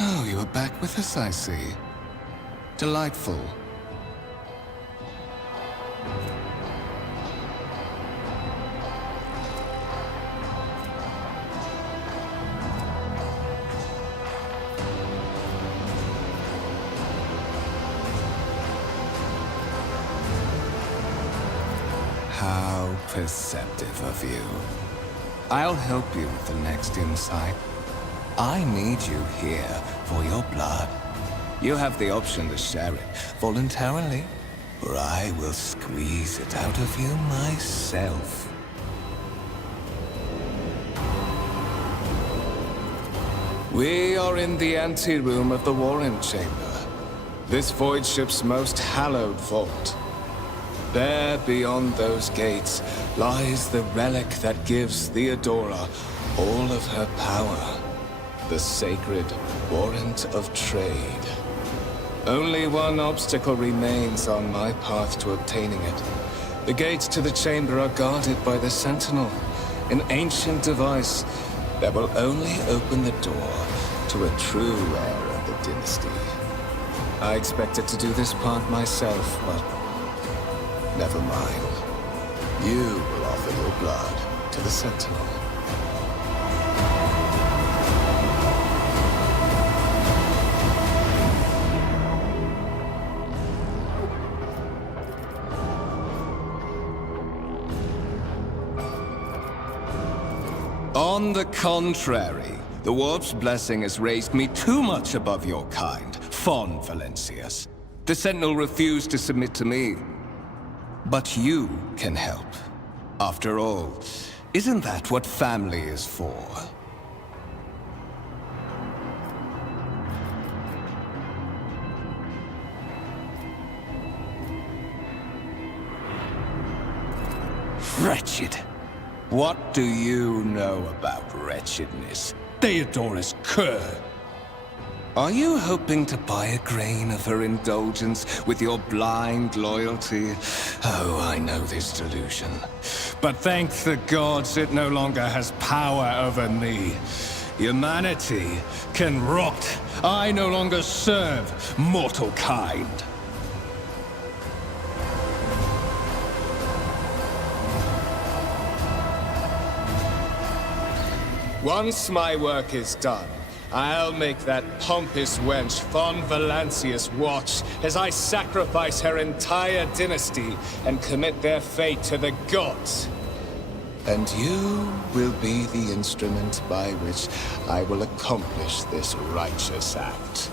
Oh, you are back with us, I see. Delightful. How perceptive of you. I'll help you with the next insight. I need you here for your blood. You have the option to share it voluntarily, or I will squeeze it out of you myself. We are in the anteroom of the Warren Chamber, this void ship's most hallowed vault. There, beyond those gates, lies the relic that gives Theodora all of her power. The sacred Warrant of Trade. Only one obstacle remains on my path to obtaining it. The gates to the chamber are guarded by the Sentinel, an ancient device that will only open the door to a true heir of the dynasty. I expected to do this part myself, but never mind. You will offer your blood to the Sentinel. On the contrary, the Warp's blessing has raised me too much above your kind, Fon Valencius. The Sentinel refused to submit to me. But you can help. After all, isn't that what family is for? Wretched. What do you know about wretchedness? Theodora's cur. Are you hoping to buy a grain of her indulgence with your blind loyalty? Oh, I know this delusion. But thank the gods it no longer has power over me. Humanity can rot. I no longer serve mortal kind. Once my work is done, I'll make that pompous wench Fon Valencius watch as I sacrifice her entire dynasty and commit their fate to the gods. And you will be the instrument by which I will accomplish this righteous act.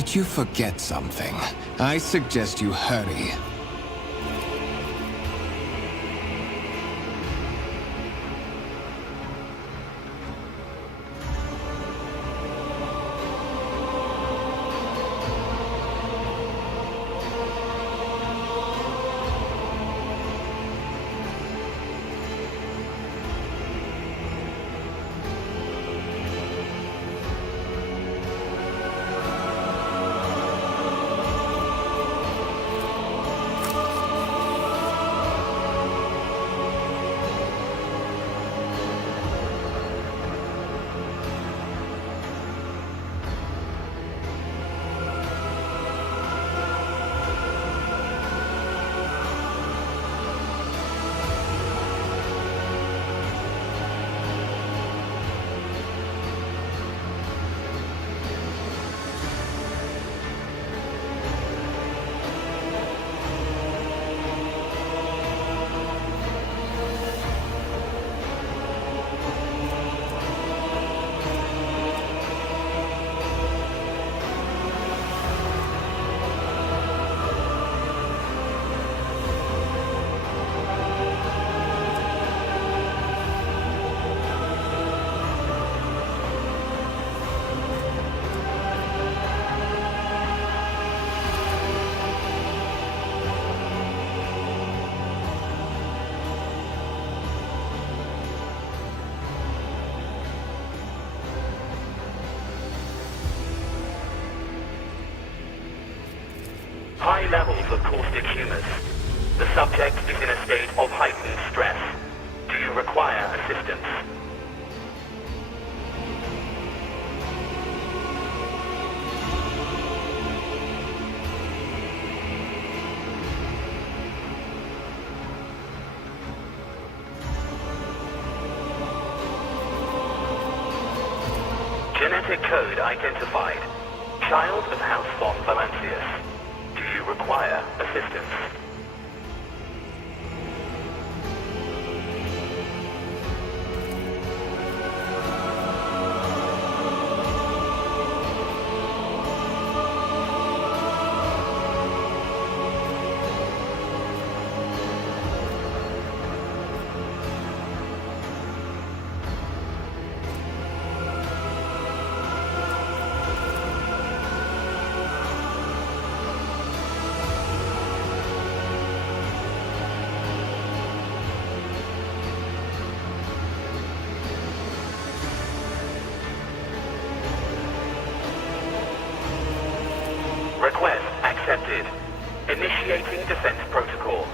Did you forget something? I suggest you hurry. High levels of caustic humus. The subject is in a state of heightened stress. Do you require assistance? Genetic code identified. Child of House von Valancius. Do you require assistance? Request accepted. Initiating defense protocol.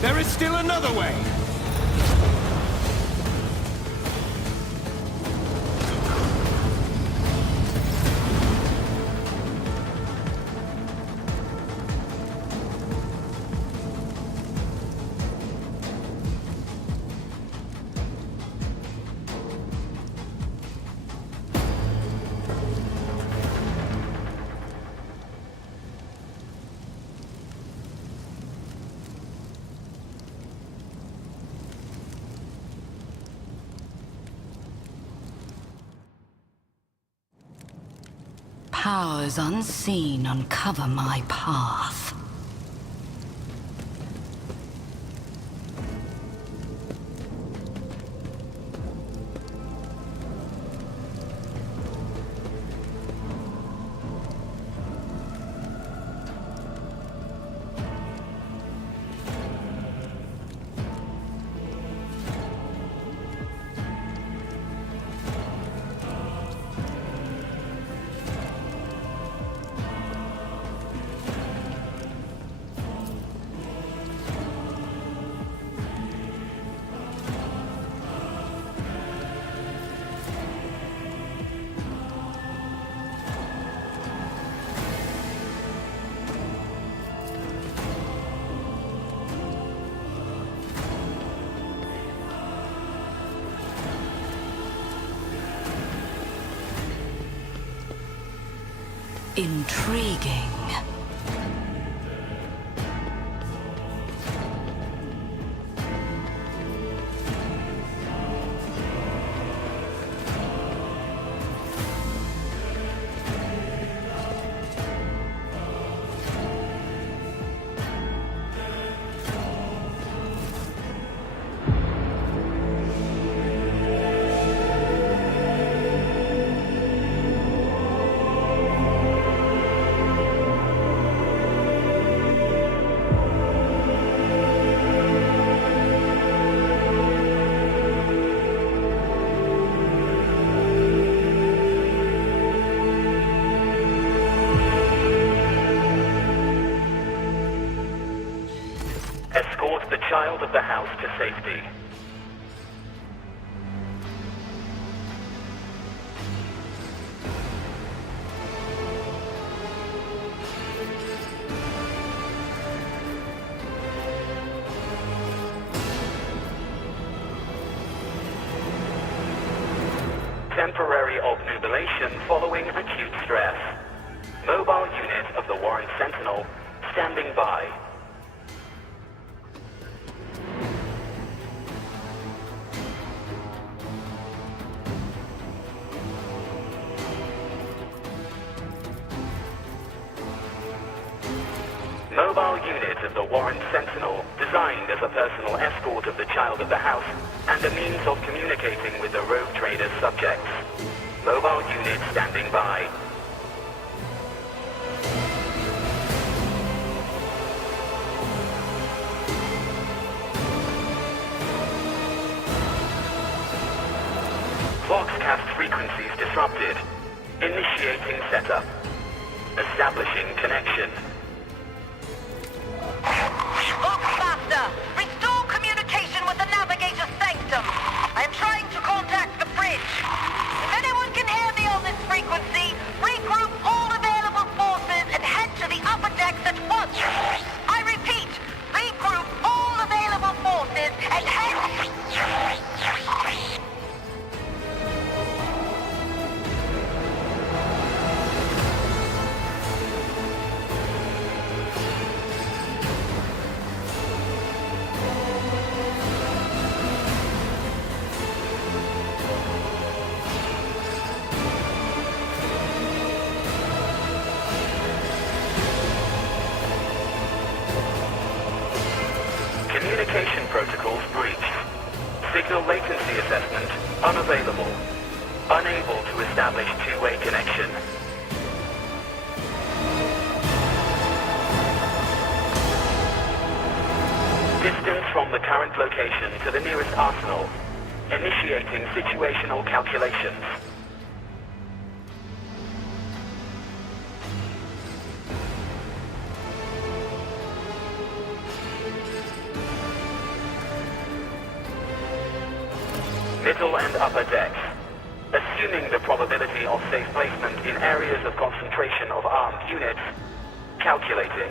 There is still another way! Powers unseen uncover my path. Intriguing. Escort the child of the house to safety. Temporary obnubilation following acute stress. Mobile unit of the Warren Sentinel standing by. Mobile unit of the Warren Sentinel, designed as a personal escort of the child of the house and a means of communicating with the rogue trader's subjects. Mobile unit standing by. Voxcast frequencies disrupted. Initiating setup. Establishing connection. Master, restore communication with the navigator's sanctum. I am trying to contact the bridge. If anyone can hear me on this frequency, regroup all available forces and head to the upper decks at once. I repeat, regroup all available forces and head... Communication protocols breached. Signal latency assessment unavailable. Unable to establish two-way connection. Distance from the current location to the nearest arsenal. Initiating situational calculations. Middle and upper decks. Assuming the probability of safe placement in areas of concentration of armed units, calculating.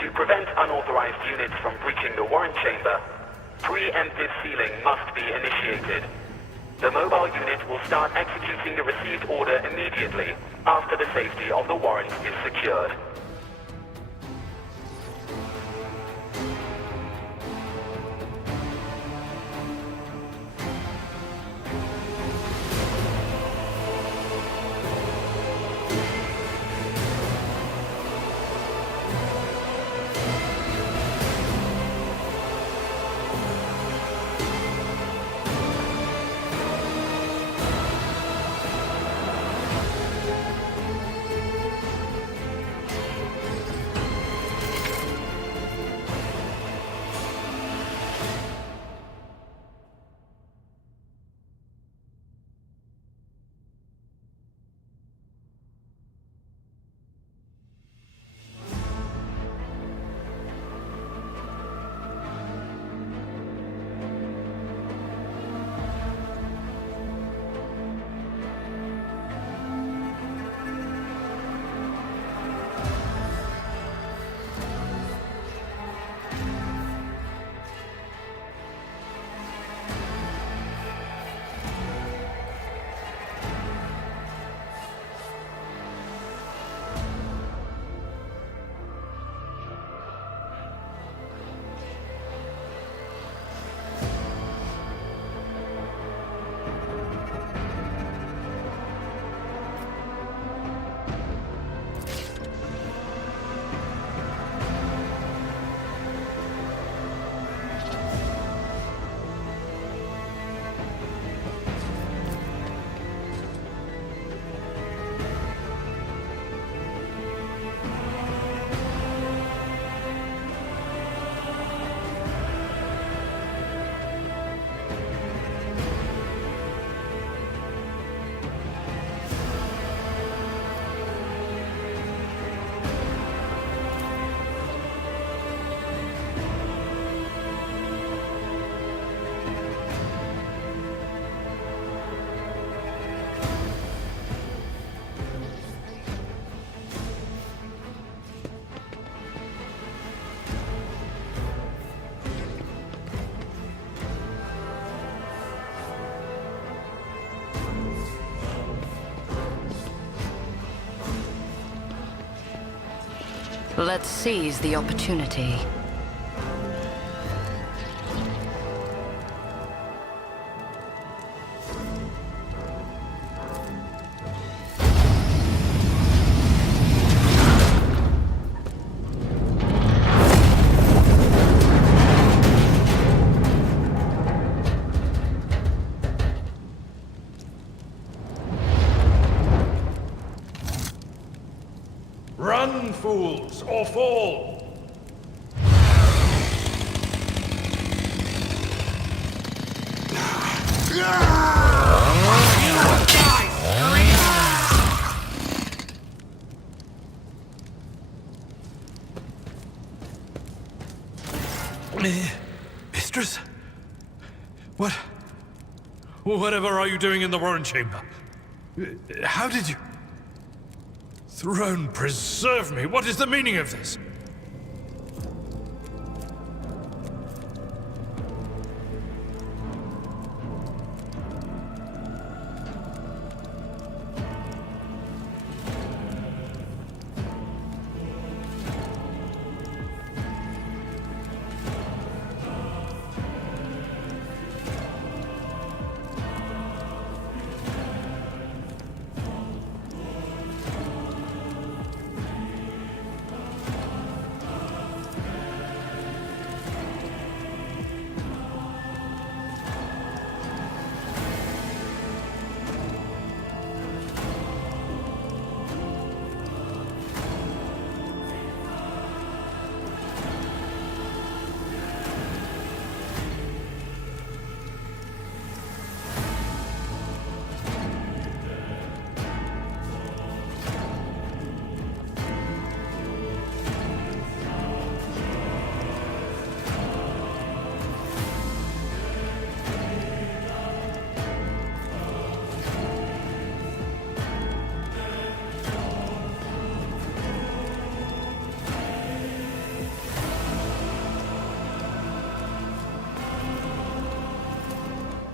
To prevent unauthorized units from breaching the warrant chamber, preemptive sealing must be initiated. The mobile unit will start executing the received order immediately after the safety of the warrant is secured. Let's seize the opportunity. Run, fools, or fall! Mistress? What? Whatever are you doing in the Warren Chamber? How did you... Throne preserve me! What is the meaning of this?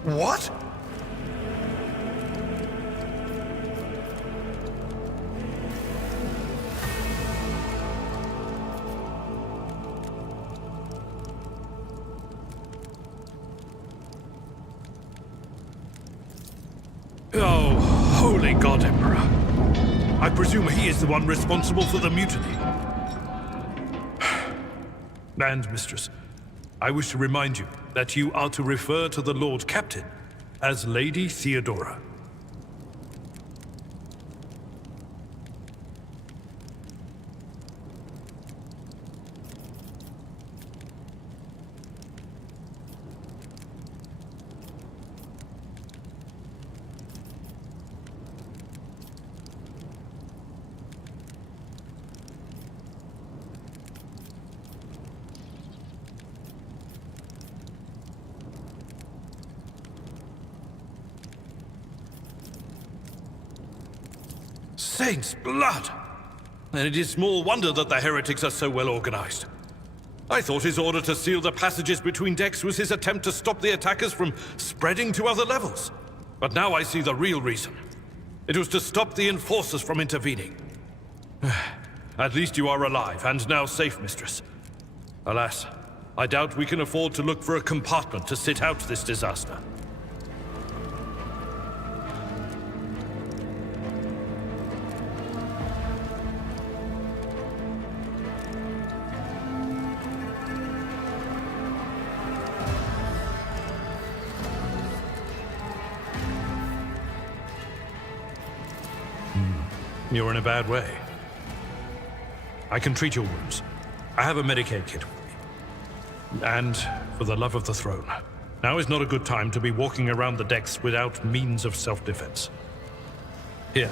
What? Oh, holy God, Emperor. I presume he is the one responsible for the mutiny. And, Mistress, I wish to remind you that you are to refer to the Lord Captain as Lady Theodora. Saints' blood! And it is small wonder that the heretics are so well organized. I thought his order to seal the passages between decks was his attempt to stop the attackers from spreading to other levels. But now I see the real reason. It was to stop the enforcers from intervening. At least you are alive, and now safe, Mistress. Alas, I doubt we can afford to look for a compartment to sit out this disaster. You're in a bad way. I can treat your wounds. I have a Medicaid kit with me. And for the love of the throne, now is not a good time to be walking around the decks without means of self-defense. Here.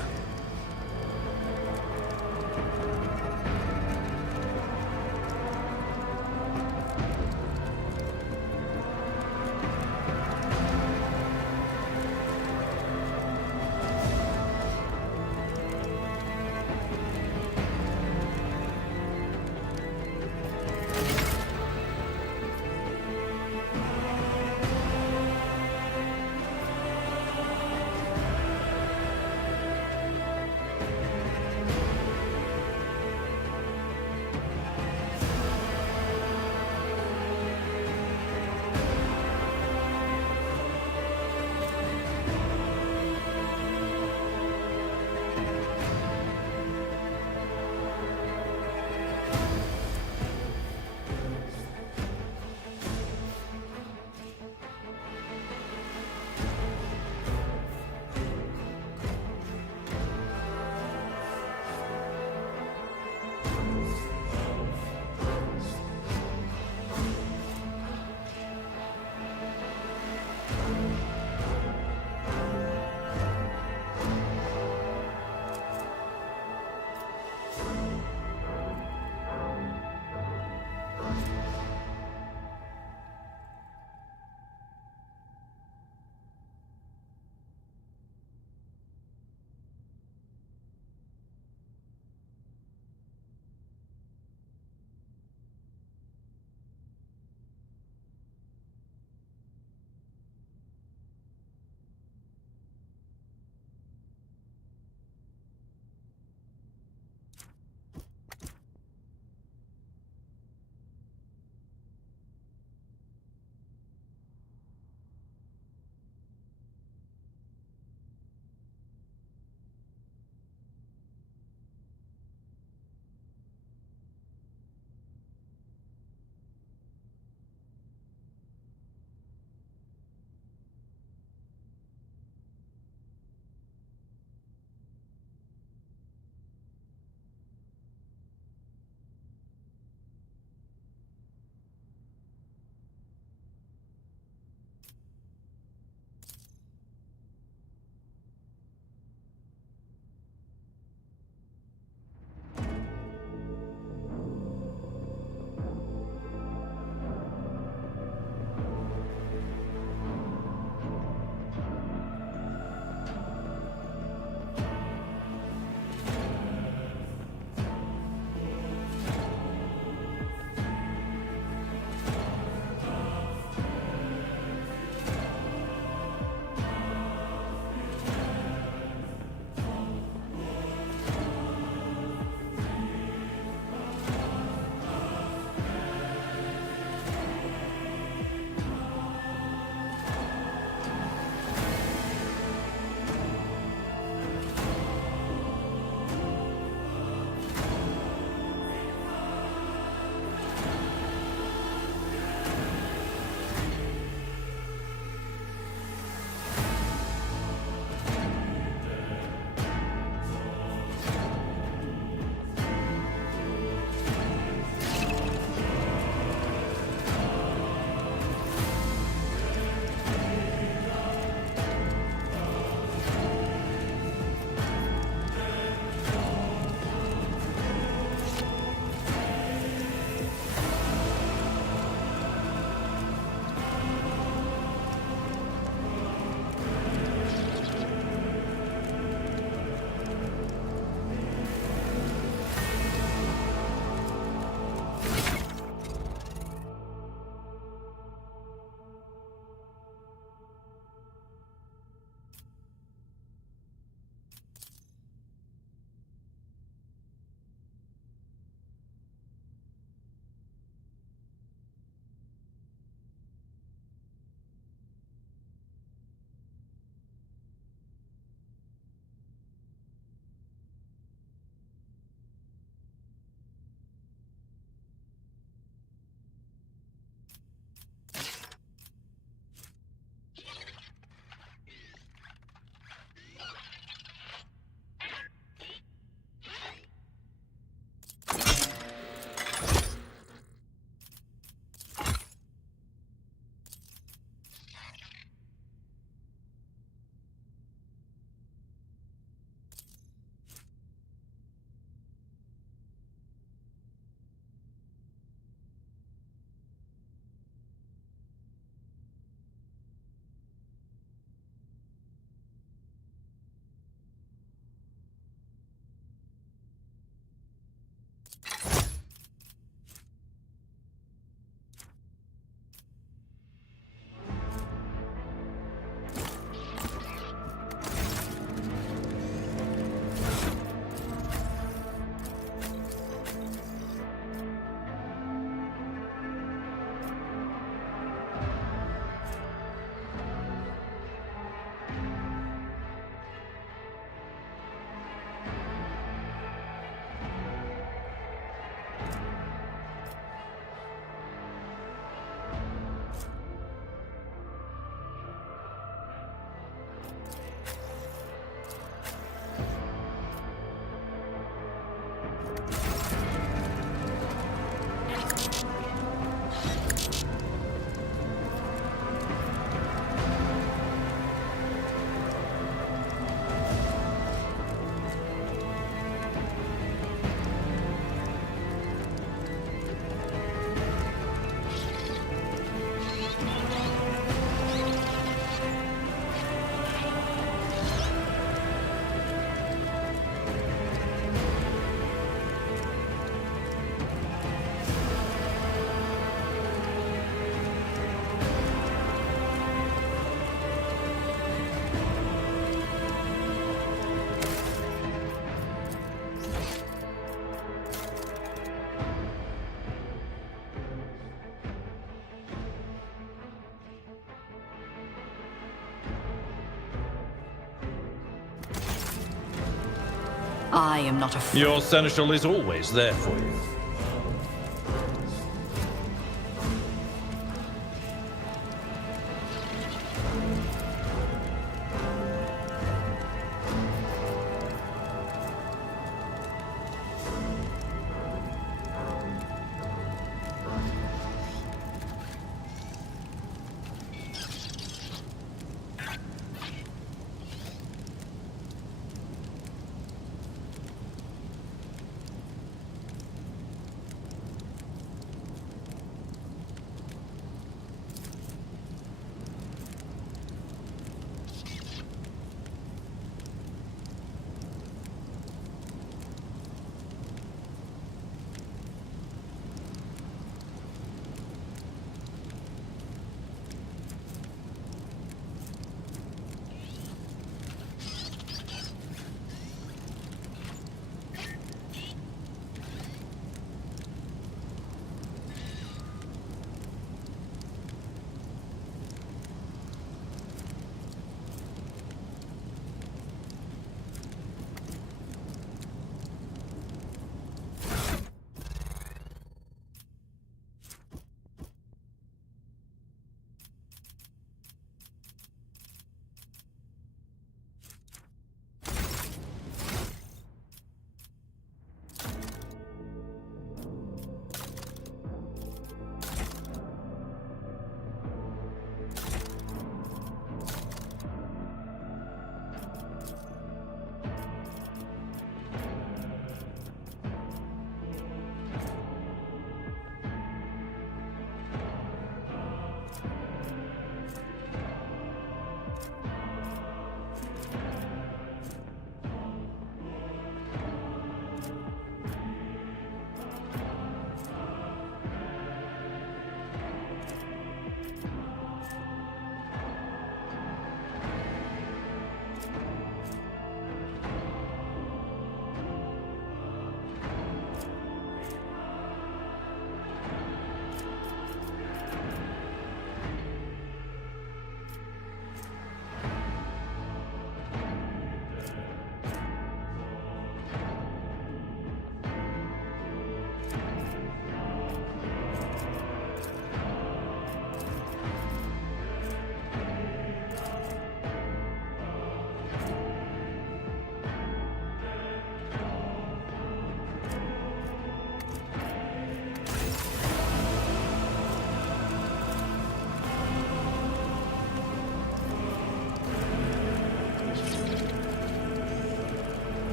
I am not afraid. Your seneschal is always there for you.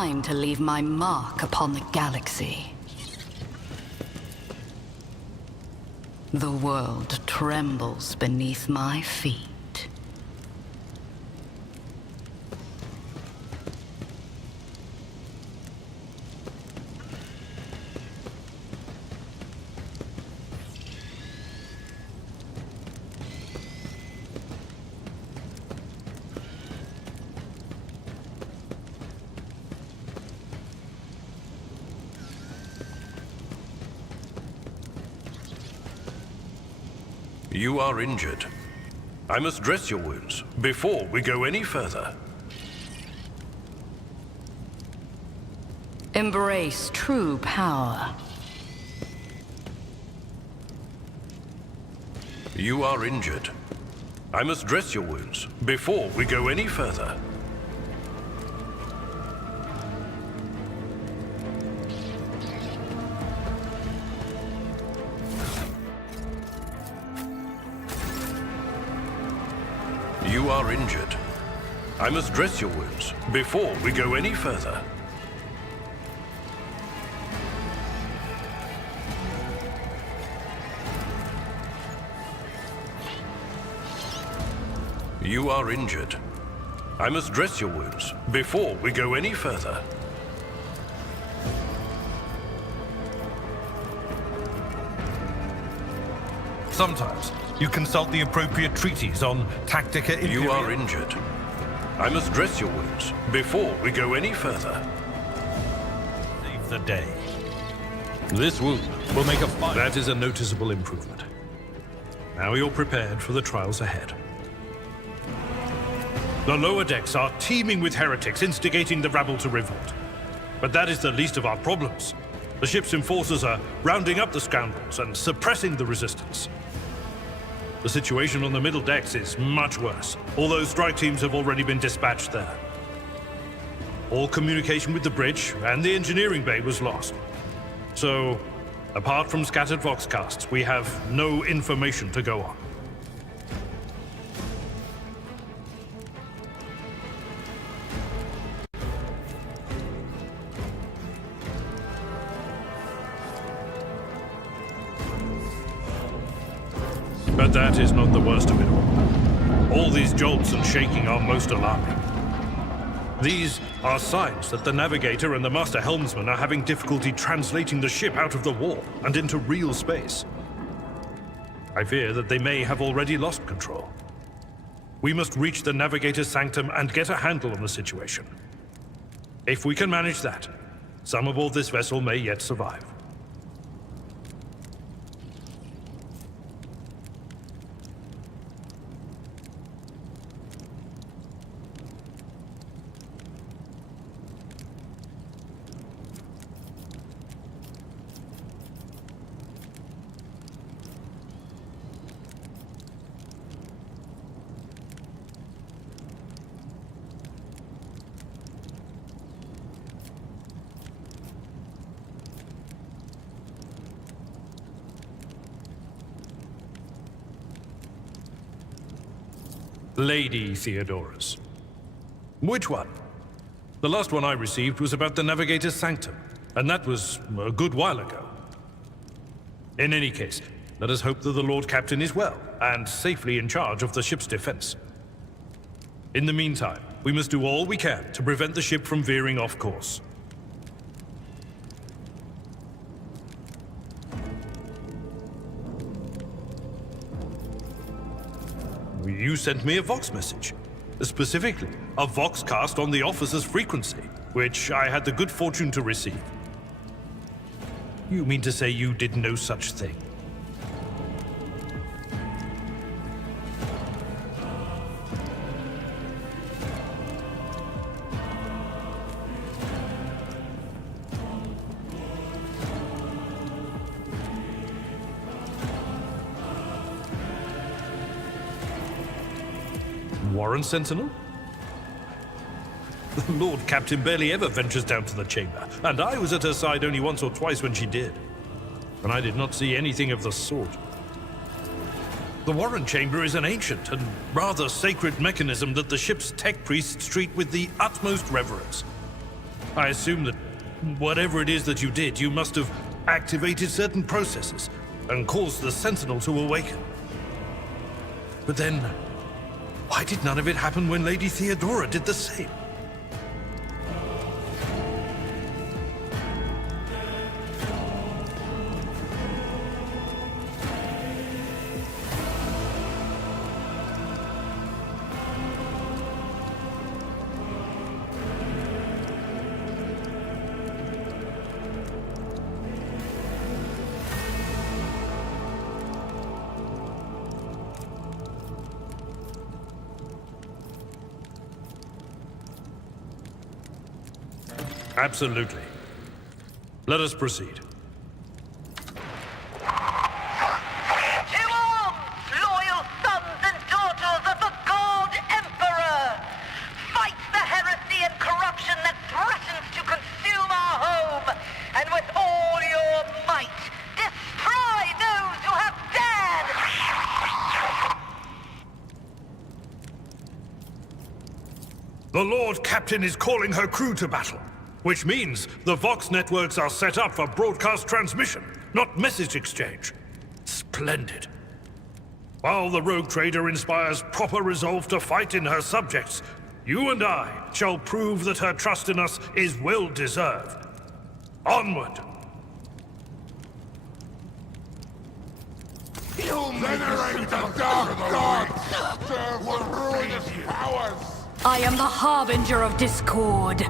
time to leave my mark upon the galaxy. The world trembles beneath my feet. You are injured. I must dress your wounds before we go any further. Embrace true power. You are injured. I must dress your wounds before we go any further. You are injured. I must dress your wounds before we go any further. You are injured. I must dress your wounds before we go any further. Sometimes you consult the appropriate treaties on Tactica Imperium. You are injured. I must dress your wounds before we go any further. Save the day. This wound will make a fine... That is a noticeable improvement. Now you're prepared for the trials ahead. The lower decks are teeming with heretics instigating the rabble to revolt. But that is the least of our problems. The ship's enforcers are rounding up the scoundrels and suppressing the resistance. The situation on the middle decks is much worse, although strike teams have already been dispatched there. All communication with the bridge and the engineering bay was lost. So, apart from scattered voxcasts, we have no information to go on. But that is not the worst of it all. All these jolts and shaking are most alarming. These are signs that the navigator and the master helmsman are having difficulty translating the ship out of the warp and into real space. I fear that they may have already lost control. We must reach the navigator's sanctum and get a handle on the situation. If we can manage that, some aboard this vessel may yet survive. Lady Theodorus. Which one? The last one I received was about the Navigator's Sanctum, and that was a good while ago. In any case, let us hope that the Lord Captain is well, and safely in charge of the ship's defense. In the meantime, we must do all we can to prevent the ship from veering off course. You sent me a Vox message. Specifically, a Voxcast on the officer's frequency, which I had the good fortune to receive. You mean to say you did no such thing? Warren Sentinel? The Lord Captain barely ever ventures down to the chamber, and I was at her side only once or twice when she did. And I did not see anything of the sort. The Warren Chamber is an ancient and rather sacred mechanism that the ship's tech priests treat with the utmost reverence. I assume that whatever it is that you did, you must have activated certain processes and caused the Sentinel to awaken. But then, why did none of it happen when Lady Theodora did the same? Absolutely. Let us proceed. To arms, loyal sons and daughters of the God Emperor! Fight the heresy and corruption that threatens to consume our home, and with all your might, destroy those who have dared! The Lord Captain is calling her crew to battle, which means the Vox networks are set up for broadcast transmission, not message exchange. Splendid. While the rogue trader inspires proper resolve to fight in her subjects, you and I shall prove that her trust in us is well deserved. Onward! You venerate the dark gods! Serve the ruinous powers! I am the harbinger of discord.